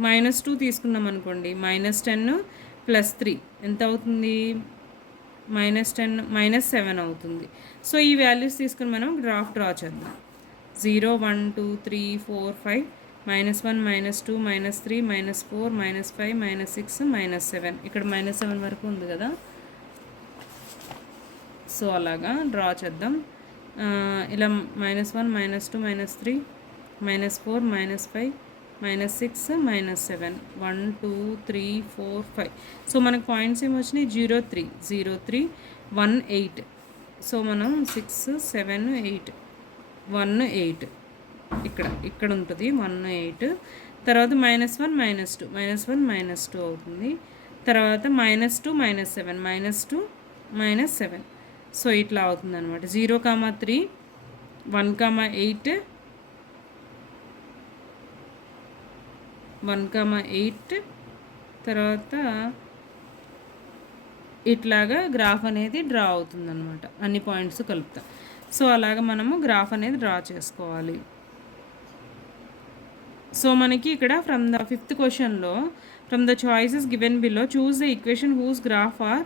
-2 తీసుకున్నాం అనుకోండి. -10 ప్లస్ 3 ఎంత అవుతుంది, -7 అవుతుంది. సో ఈ వాల్యూస్ తీసుకుని మనం గ్రాఫ్ డ్రా చేద్దాం. 0 1 2 3 4 5 -1 -2 -3 -4 -5 -6 -7. ఇక్కడ -7 వరకు ఉంది కదా. సో అలాగా డ్రా చేద్దాం. ఇలా -1 -2 -3 -4 -5 -6 -7 1 2 3 4 5. సో మనకు పాయింట్స్ ఏమొచ్చినాయి, 0 3 0 3 1 8. సో మనం 6 7 8 1 8 ఇక్కడ ఉంటుంది 1 8. తర్వాత -1 -2 -1 -2 అవుతుంది. తర్వాత -2 -7 -2 -7. సో ఇట్లా అవుతుంది అనమాట. 0, 3 1, 8 1, 8. తర్వాత ఇట్లాగా గ్రాఫ్ అనేది డ్రా అవుతుంది అనమాట, అన్ని పాయింట్స్ కలుపుతా. సో అలాగా మనము గ్రాఫ్ అనేది డ్రా చేసుకోవాలి. సో మనకి ఇక్కడ ఫ్రమ్ ద 5th క్వశ్చన్లో, from the choices given below choose the equation whose graph are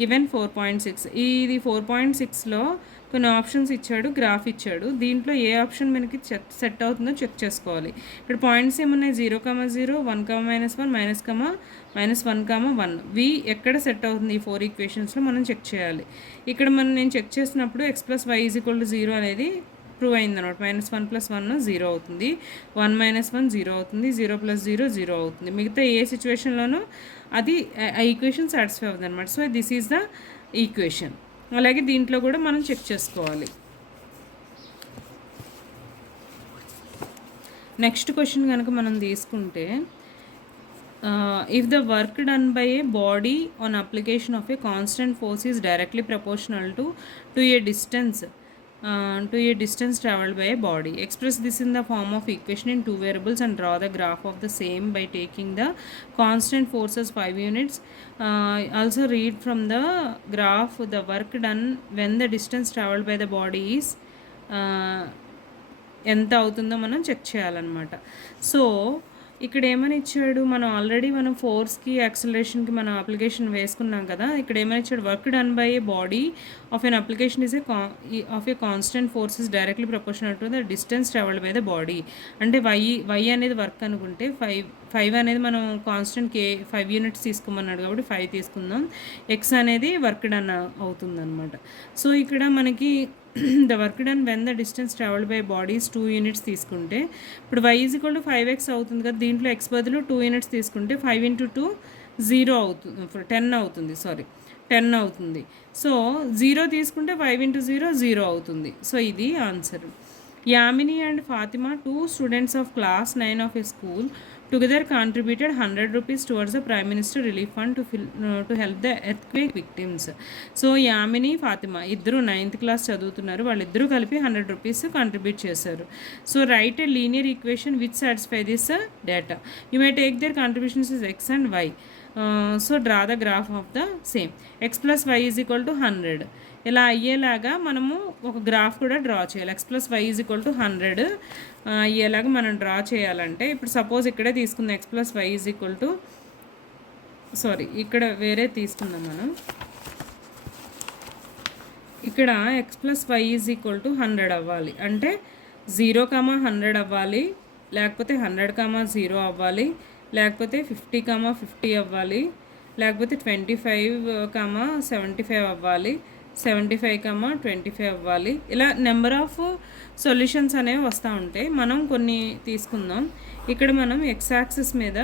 given 4.6. ఇది 4.6లో కొన్ని ఆప్షన్స్ ఇచ్చాడు, గ్రాఫ్ ఇచ్చాడు. దీంట్లో ఏ ఆప్షన్ మనకి సెట్ అవుతుందో చెక్ చేసుకోవాలి. ఇక్కడ పాయింట్స్ ఏమున్నాయి, 0, 0, 1, -1, -1, వి ఎక్కడ సెట్ అవుతుంది ఈ 4 ఈక్వేషన్స్లో మనం చెక్ చేయాలి. ఇక్కడ నేను చెక్ చేసినప్పుడు x+y = 0 అనేది ప్రూవ్ అయింది అనమాట. -1 + 1 0 అవుతుంది, 1 - 1 0 అవుతుంది, 0 + 0 0 అవుతుంది. మిగతా ఏ సిచ్యువేషన్లోనూ అది ఆ ఈక్వేషన్ సాటిస్ఫై అవుతుంది అనమాట. So this is the equation. అలాగే దీంట్లో కూడా మనం చెక్ చేసుకోవాలి. నెక్స్ట్ క్వశ్చన్ కనుక మనం తీసుకుంటే, if the work done by a body on application of a constant force is directly proportional to a distance traveled by a body, express this in the form of equation in 2 variables and draw the graph of the same by taking the constant force as 5 units. Also read from the graph the work done when the distance traveled by the body is ఎంత అవుతుందో మనం check చేయాలన్నమాట. So ఇక్కడ ఏమని ఇచ్చాడు, మనం ఫోర్స్కి యాక్సిలరేషన్కి మనం application వేసుకున్నాం కదా. ఇక్కడ ఏమని ఇచ్చాడు, work done by a body of an application is of a constant force is directly proportional to the distance travelled by the body. అంటే వై అనేది వర్క్ అనుకుంటే 5 అనేది మనం కాన్స్టెంట్ 5 యూనిట్స్ తీసుకోమన్నాడు కాబట్టి 5 తీసుకుందాం. ఎక్స్ అనేది వర్క్ డన్ అవుతుంది అనమాట. సో ఇక్కడ మనకి the work done when the distance travelled by bodies 2 units తీసుకుంటే, ఇప్పుడు y = 5x అవుతుంది కదా. దీంట్లో x బదులు 2 యూనిట్స్ తీసుకుంటే 5 × 2 0 అవుతుంది, 10 అవుతుంది, 10 అవుతుంది. సో 0 తీసుకుంటే 5 × 0 0 అవుతుంది. సో ఇది answer. Yamini and Fatima, 2 students of class 9 of a school, together contributed 100 rupees towards the Prime Minister Relief Fund to help the earthquake victims. So Yamini, Fatima ఇద్దరు 9th class చదువుతున్నారు. వాళ్ళిద్దరూ కలిపి 100 rupees contribute చేశారు. So right a linear equation which satisfy this data. You may take their contributions is x and y. So draw the graph of the same. x+y = 100. ఇలా అయ్యేలాగా మనము ఒక graph కూడా draw చేయాలి. x+y = 100 అయ్యేలాగా మనం draw చేయాలంటే, ఇప్పుడు సపోజ్ ఇక్కడే తీసుకుందాం. x+y ఇక్కడ వేరే తీసుకుందాం మనం. ఇక్కడ x+y = 100 అవ్వాలి. అంటే 0, 100 అవ్వాలి, లేకపోతే 100, 0 అవ్వాలి, లేకపోతే 50, 50 అవ్వాలి, లేకపోతే 25, 75 అవ్వాలి, 75, 25 అవ్వాలి. ఇలా నెంబర్ ఆఫ్ సొల్యూషన్స్ అనేవి వస్తూ ఉంటాయి. మనం కొన్ని తీసుకుందాం. ఇక్కడ మనం x యాక్సిస్ మీద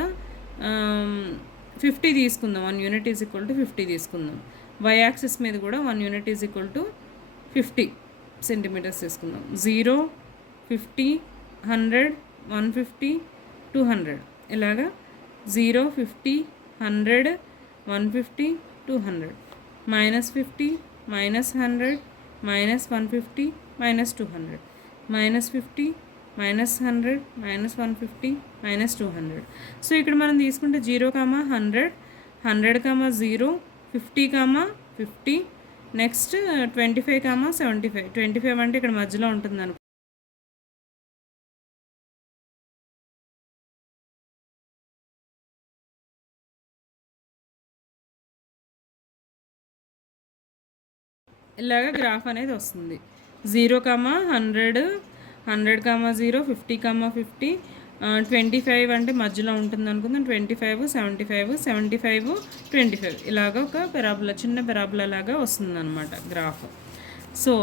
50 తీసుకుందాం. 1 యూనిట్ ఈజ్ ఈక్వల్ టు 50 తీసుకుందాం. y యాక్సిస్ మీద కూడా 1 unit is equal to 50 centimetres తీసుకుందాం. 0, 50, 100, 150, 200 ఇలాగా 0, 50, 100, 150, 200, -50, -100, -150, -200, -50, -100, -150, -200. సో ఇక్కడ మనం తీసుకుంటే 0, 100, 100, 0, 50, 50, నెక్స్ట్ 25, 75. 25 అంటే ఇక్కడ మధ్యలో ఉంటుంది అనుకో. ఇలాగ గ్రాఫ్ అనేది వస్తుంది. 0, 100, 100, 0, 50, 50, 25 అంటే మధ్యలో ఉంటుంది అనుకుందాం. 25, 75, 75, 25 ఇలాగ ఒక పెరాబులా, చిన్న పెరాబులా లాగా వస్తుంది అనమాట గ్రాఫ్. సో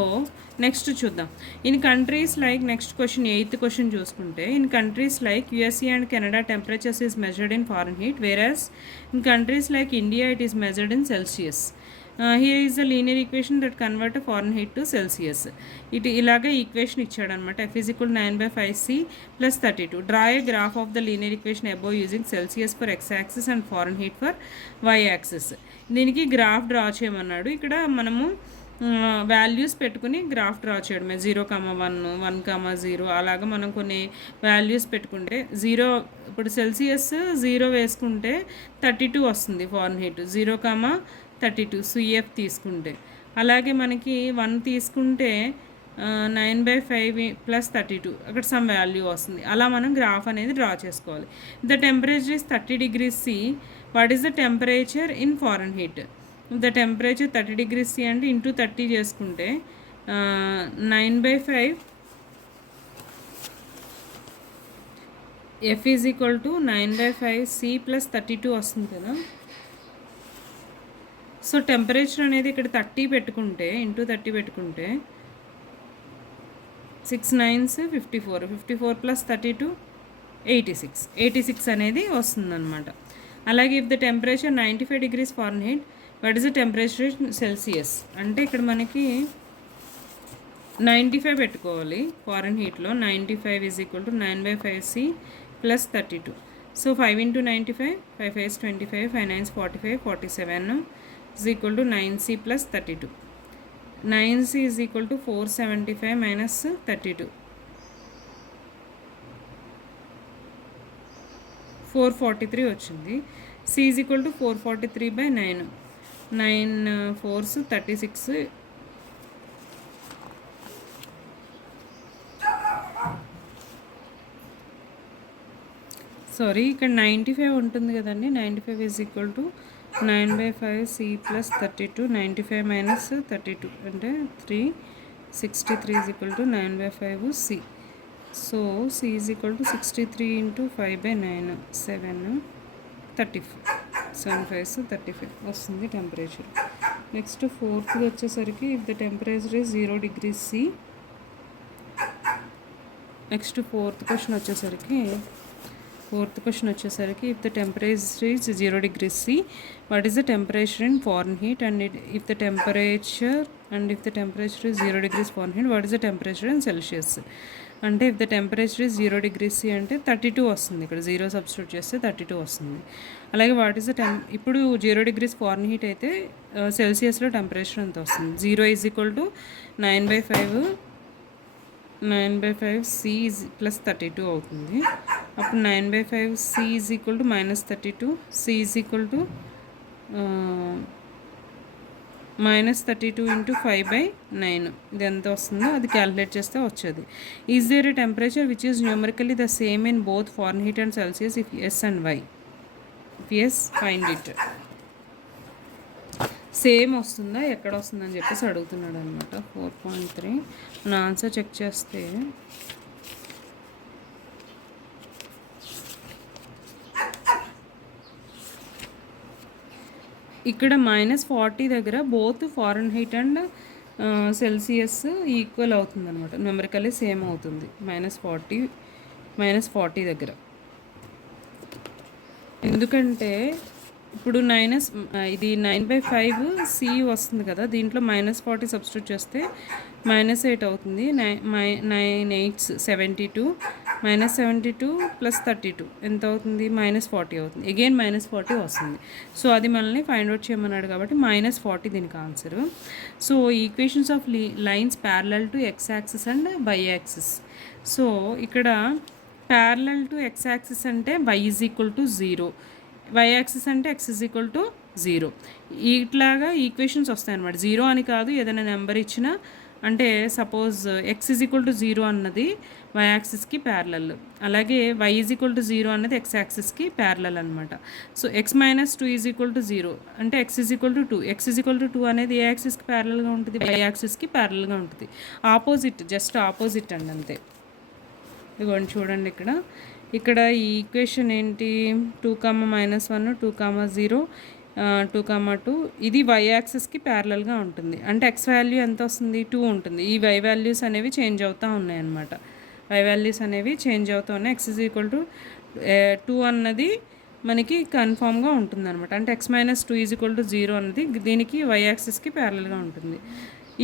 నెక్స్ట్ చూద్దాం. In countries like, next question 8th question చూసుకుంటే, in countries like USA and Canada temperatures is measured in Fahrenheit, whereas in countries like India it is measured in Celsius. Here is the linear equation that convert Fahrenheit to Celsius. ఇలాగే equation ఇచ్చాడనమాట. F = 9/5C + 32. Draw a graph of the linear equation above using Celsius for x axis and Fahrenheit for y axis. దీనికి graph draw చేయమన్నాడు. ఇక్కడ మనము values పెట్టుకుని graph draw చేయడమే. 0, 1, 1, 0 అలాగా మనం కొన్ని వాల్యూస్ పెట్టుకుంటే 0, ఇప్పుడు సెల్సియస్ 0 వేసుకుంటే 32 వస్తుంది ఫారెన్హీట్. 0, 32 CF తీసుకుంటే, అలాగే మనకి 1 తీసుకుంటే 9/5 + 32 అక్కడ సమ్ వాల్యూ వస్తుంది. అలా మనం గ్రాఫ్ అనేది డ్రా చేసుకోవాలి. The temperature is 30 degrees C. What is the temperature in Fahrenheit? The temperature 30 degrees C అంటే ఇంటూ 30 చేసుకుంటే 9/5 F is equal to 9/5 C plus 32 వస్తుంది కదా. సో టెంపరేచర్ అనేది ఇక్కడ 30 పెట్టుకుంటే ఇంటూ 30 పెట్టుకుంటే 6 9s 54 ప్లస్ 32 86 అనేది వస్తుందన్నమాట. అలాగే if the temperature 95 degrees Fahrenheit, what is the temperature Celsius అంటే ఇక్కడ మనకి 95 పెట్టుకోవాలి ఫారెన్హీట్లో. 95 is equal to 9/5 C plus 32. So 5 into 95, 5 5s 25, 5 9s 45, 47 is equal to 9C plus 32. 9C is equal to 475 minus 32. 443 వచ్చింది. C is equal to 443 by 9. 9 4s 36. Sorry, ఇక్కడ 95 ఉంటుంది కదండి. 95 is equal to 9/5 C plus 32. 95 minus 32 అంటే 363 is equal to 9/5 C. So C is equal to 63 into 5/9 35 7/5 వస్తుంది temperature. Next ఫోర్త్కి వచ్చేసరికి if the temperature is 0 degrees C. Next fourth question వచ్చేసరికి if the temperature is 0 degrees C, what is the temperature in Fahrenheit, and if the temperature is 0 degrees Fahrenheit, what is the temperature in Celsius. అంటే if the temperature is 0 degrees C అంటే 32 వస్తుంది. ఇక్కడ 0 substitute చేస్తే 32 వస్తుంది. అలాగే what is the ఇప్పుడు 0 degrees Fahrenheit అయితే సెల్సియస్లో temperature ఎంత వస్తుంది. 0 is equal to 9/5 C plus 32 అవుతుంది. అప్పుడు 9/5 C is equal to minus 32. C is equal to minus 32 into 5/9. ఇది ఎంత వస్తుందో అది క్యాలిక్యులేట్ చేస్తే వచ్చేది. Is there a temperature which is numerically the same in both Fahrenheit and Celsius if yes and why. If yes find it. Same వస్తుందా, ఎక్కడ వస్తుందని చెప్పేసి అడుగుతున్నాడు అనమాట. 4.3 మన ఆన్సర్ చెక్ చేస్తే ఇక్కడ -40 దగ్గర both Fahrenheit and Celsius equal అవుతుంది అనమాట. న్యూమరికల్లీ సేమ్ అవుతుంది -40 దగ్గర. ఎందుకంటే ఇప్పుడు ఇది 9/5 C వస్తుంది కదా, దీంట్లో -40 సబ్స్టిట్యూట్ చేస్తే -8 అవుతుంది. 9 8s 72 -72 ప్లస్ 32 ఎంత అవుతుంది, -40 అవుతుంది. అగైన్ -40 వస్తుంది. సో అది మనల్ని ఫైండ్ అవుట్ చేయమన్నాడు కాబట్టి -40 దీనికి answer. So equations of lines parallel to X axis and why axis. So ఇక్కడ ప్యారలల్ టు ఎక్స్ యాక్సిస్ అంటే y is equal to 0, why axis అంటే x ఈజ్ ఈక్వల్ టు 0. ఇట్లాగా ఈక్వేషన్స్ వస్తాయన్నమాట. 0 అని కాదు, ఏదైనా నెంబర్ ఇచ్చినా, అంటే suppose x is equal to 0 అన్నది వై యాక్సిస్కి ప్యారలల్, అలాగే y ఈజ్ ఈక్వల్ టు 0 అన్నది x యాక్సిస్కి ప్యారలల్ అనమాట. So x - 2 is equal to 0 అంటే x is equal to 2. x is equal to 2 అనేది ఏ యాక్సిస్కి ప్యారలల్గా ఉంటుంది, వై యాక్సిస్కి ప్యారలల్గా ఉంటుంది. ఆపోజిట్, జస్ట్ ఆపోజిట్ అండి అంతే. ఇదిగోండి చూడండి ఇక్కడ ఈ ఈక్వేషన్ ఏంటి, 2, -1, 2, 0, 2, 2 ఇది వై యాక్సిస్కి ప్యారలల్గా ఉంటుంది. అంటే ఎక్స్ వాల్యూ ఎంత వస్తుంది, 2 ఉంటుంది. ఈ వై వాల్యూస్ అనేవి చేంజ్ అవుతూ ఉన్నాయి అన్నమాట. x ఈజ్ ఈక్వల్ టు 2 అన్నది మనకి కన్ఫామ్గా ఉంటుంది అనమాట. అంటే x - 2 ఈజ్ ఈక్వల్ టు 0 అన్నది దీనికి వై యాక్సిస్కి ప్యారలల్గా ఉంటుంది.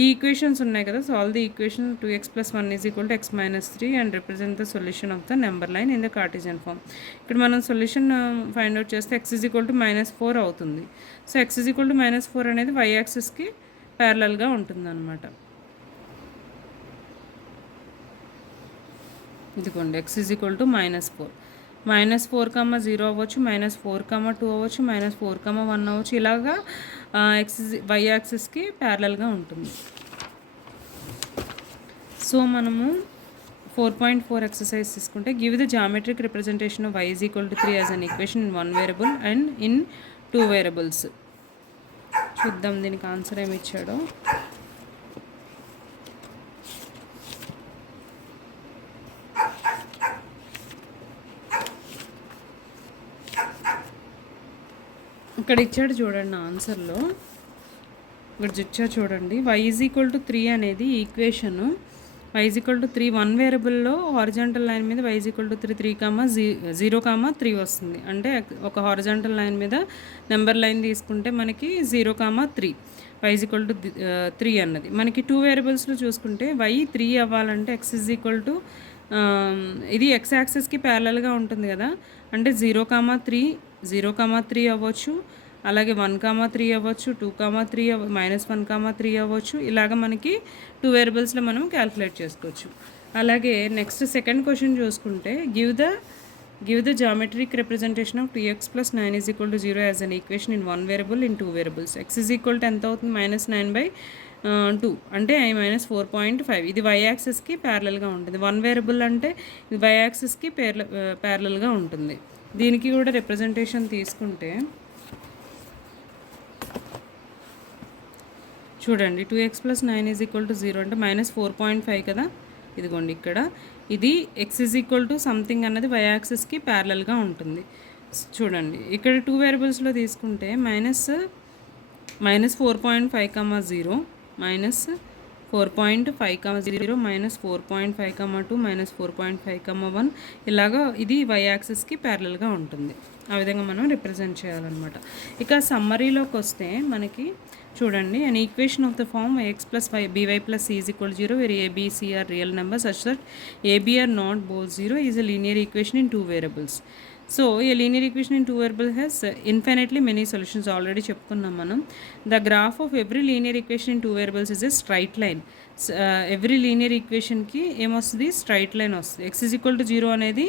ఈ ఈక్వేషన్స్ ఉన్నాయి కదా, solve the equation 2x + 1 is equal to x - 3 and represent the solution of the number line in the Cartesian form. ఇక్కడ మనం సొల్యూషన్ ఫైండ్ అవుట్ చేస్తే x ఈజ్ ఈక్వల్ టు -4 అవుతుంది. So x is equal to -4 అనేది why యాక్సిస్కి ప్యారలల్గా ఉంటుంది అనమాట. ఇదిగోండి x is equal to -4. -4, 0 అవ్వచ్చు, -4, 2 అవ్వచ్చు, -4, 1 అవ్వచ్చు. ఇలాగా వై యాక్సిస్కి ప్యారలల్గా ఉంటుంది. సో మనము 4.4 ఎక్సర్సైజ్ తీసుకుంటే give the geometric representation of y is equal to 3 as an equation in 1 variable and in 2 variables. చూద్దాం దీనికి ఆన్సర్ ఏమి ఇచ్చాడో. ఇక్కడ ఇచ్చాడు చూడండి ఆన్సర్లో, ఇక్కడ ఇచ్చాడు చూడండి. y = 3 అనేది ఈక్వేషను. y = 3 1 వేరియబుల్లో హారిజాంటల్ లైన్ మీద y = 3 0, 3 వస్తుంది. అంటే ఒక హారిజాంటల్ లైన్ మీద నెంబర్ లైన్ తీసుకుంటే మనకి 0, 3 y = 3 అన్నది. మనకి 2 వేరియబుల్స్లో చూసుకుంటే y 3 అవ్వాలంటే x = ఇది x యాక్సిస్కి ప్యారలల్గా ఉంటుంది కదా, అంటే 0, 3 అవ్వచ్చు, అలాగే 1, 3 అవ్వచ్చు, 2, 3 -1, 3 అవ్వచ్చు. ఇలాగ మనకి 2 వేరియబుల్స్లో మనం క్యాలిక్యులేట్ చేసుకోవచ్చు. అలాగే నెక్స్ట్ సెకండ్ క్వశ్చన్ చూసుకుంటే give the geometric representation of 2x + 9 = 0 as an equation in 1 variable in 2 variables. x = ఎంత అవుతుంది, -9/2 అంటే -4.5. ఇది y యాక్సిస్కి ప్యారలల్గా ఉంటుంది. 1 వేరియబుల్ అంటే ఇది y యాక్సిస్కి ప్యారలల్గా ఉంటుంది. దీనికి కూడా రిప్రజెంటేషన్ తీసుకుంటే చూడండి, 2x + 9 = 0 అంటే -4.5 కదా. ఇదిగోండి ఇక్కడ ఇది x = సంథింగ్ అన్నది y యాక్సిస్కి ప్యారలల్గా ఉంటుంది. చూడండి ఇక్కడ 2 వేరియబుల్స్లో తీసుకుంటే -4.5, 0, -4.5, 0, -4.5, 2, -4.5, 1 ఇలాగా ఇది y యాక్సిస్కి ప్యారలల్గా ఉంటుంది. ఆ విధంగా మనం రిప్రజెంట్ చేయాలన్నమాట. ఇక సమ్మరీలోకి వస్తే మనకి చూడండి, an equation of the form x + by + c = 0 where a, b, c are real numbers such that a, b are not both 0 is a linear equation in 2 variables. So a linear equation in 2 variables has infinitely many solutions. Already చెప్పుకున్నాం మనం. The graph of every linear equation in 2 variables is a straight line. Every linear ఈక్వేషన్కి ఏమొస్తుంది, straight line వస్తుంది. x = 0 అనేది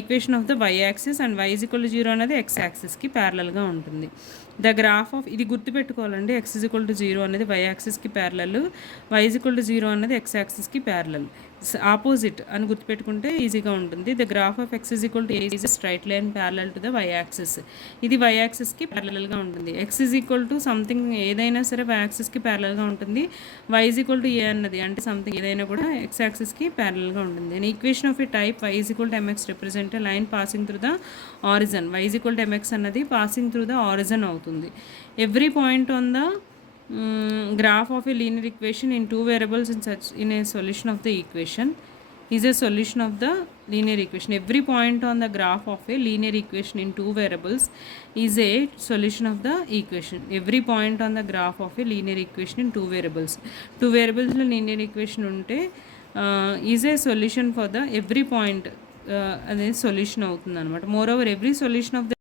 equation of the y axis and y = 0 అనేది x యాక్సిస్కి ప్యారలల్గా ఉంటుంది. The graph of ఇది గుర్తుపెట్టుకోవాలండి, x = 0 అనేది y యాక్సిస్కి ప్యారలల్, y = 0 అనేది x యాక్సిస్కి ప్యారలల్. ఆపోజిట్ అని గుర్తుపెట్టుకుంటే ఈజీగా ఉంటుంది. The graph of x = a is straight line parallel to the y axis. ఇది y యాక్సిస్కి ప్యారలల్గా ఉంటుంది. x = సంథింగ్ ఏదైనా సరే y యాక్సిస్కి ప్యారలల్గా ఉంటుంది. y = a అన్నది అంటే సంథింగ్ ఏదైనా కూడా x యాక్సిస్కి ప్యారలల్గా ఉంటుంది. And equation of A type y = mx represent A line passing through the origin. y = mx అన్నది పాసింగ్ త్రూ ద ఆరిజన్ అవుతుంది. Every point on the graph of a linear equation in 2 variables in a solution of the equation is a solution of the linear equation. Every point on the graph of a linear equation in 2 variables is a solution of the equation. Every point on the graph of a linear equation in 2 variables. 2 variables lo linear equation unte is a solution for the every point ade solution avutund anamata. Moreover, every solution of the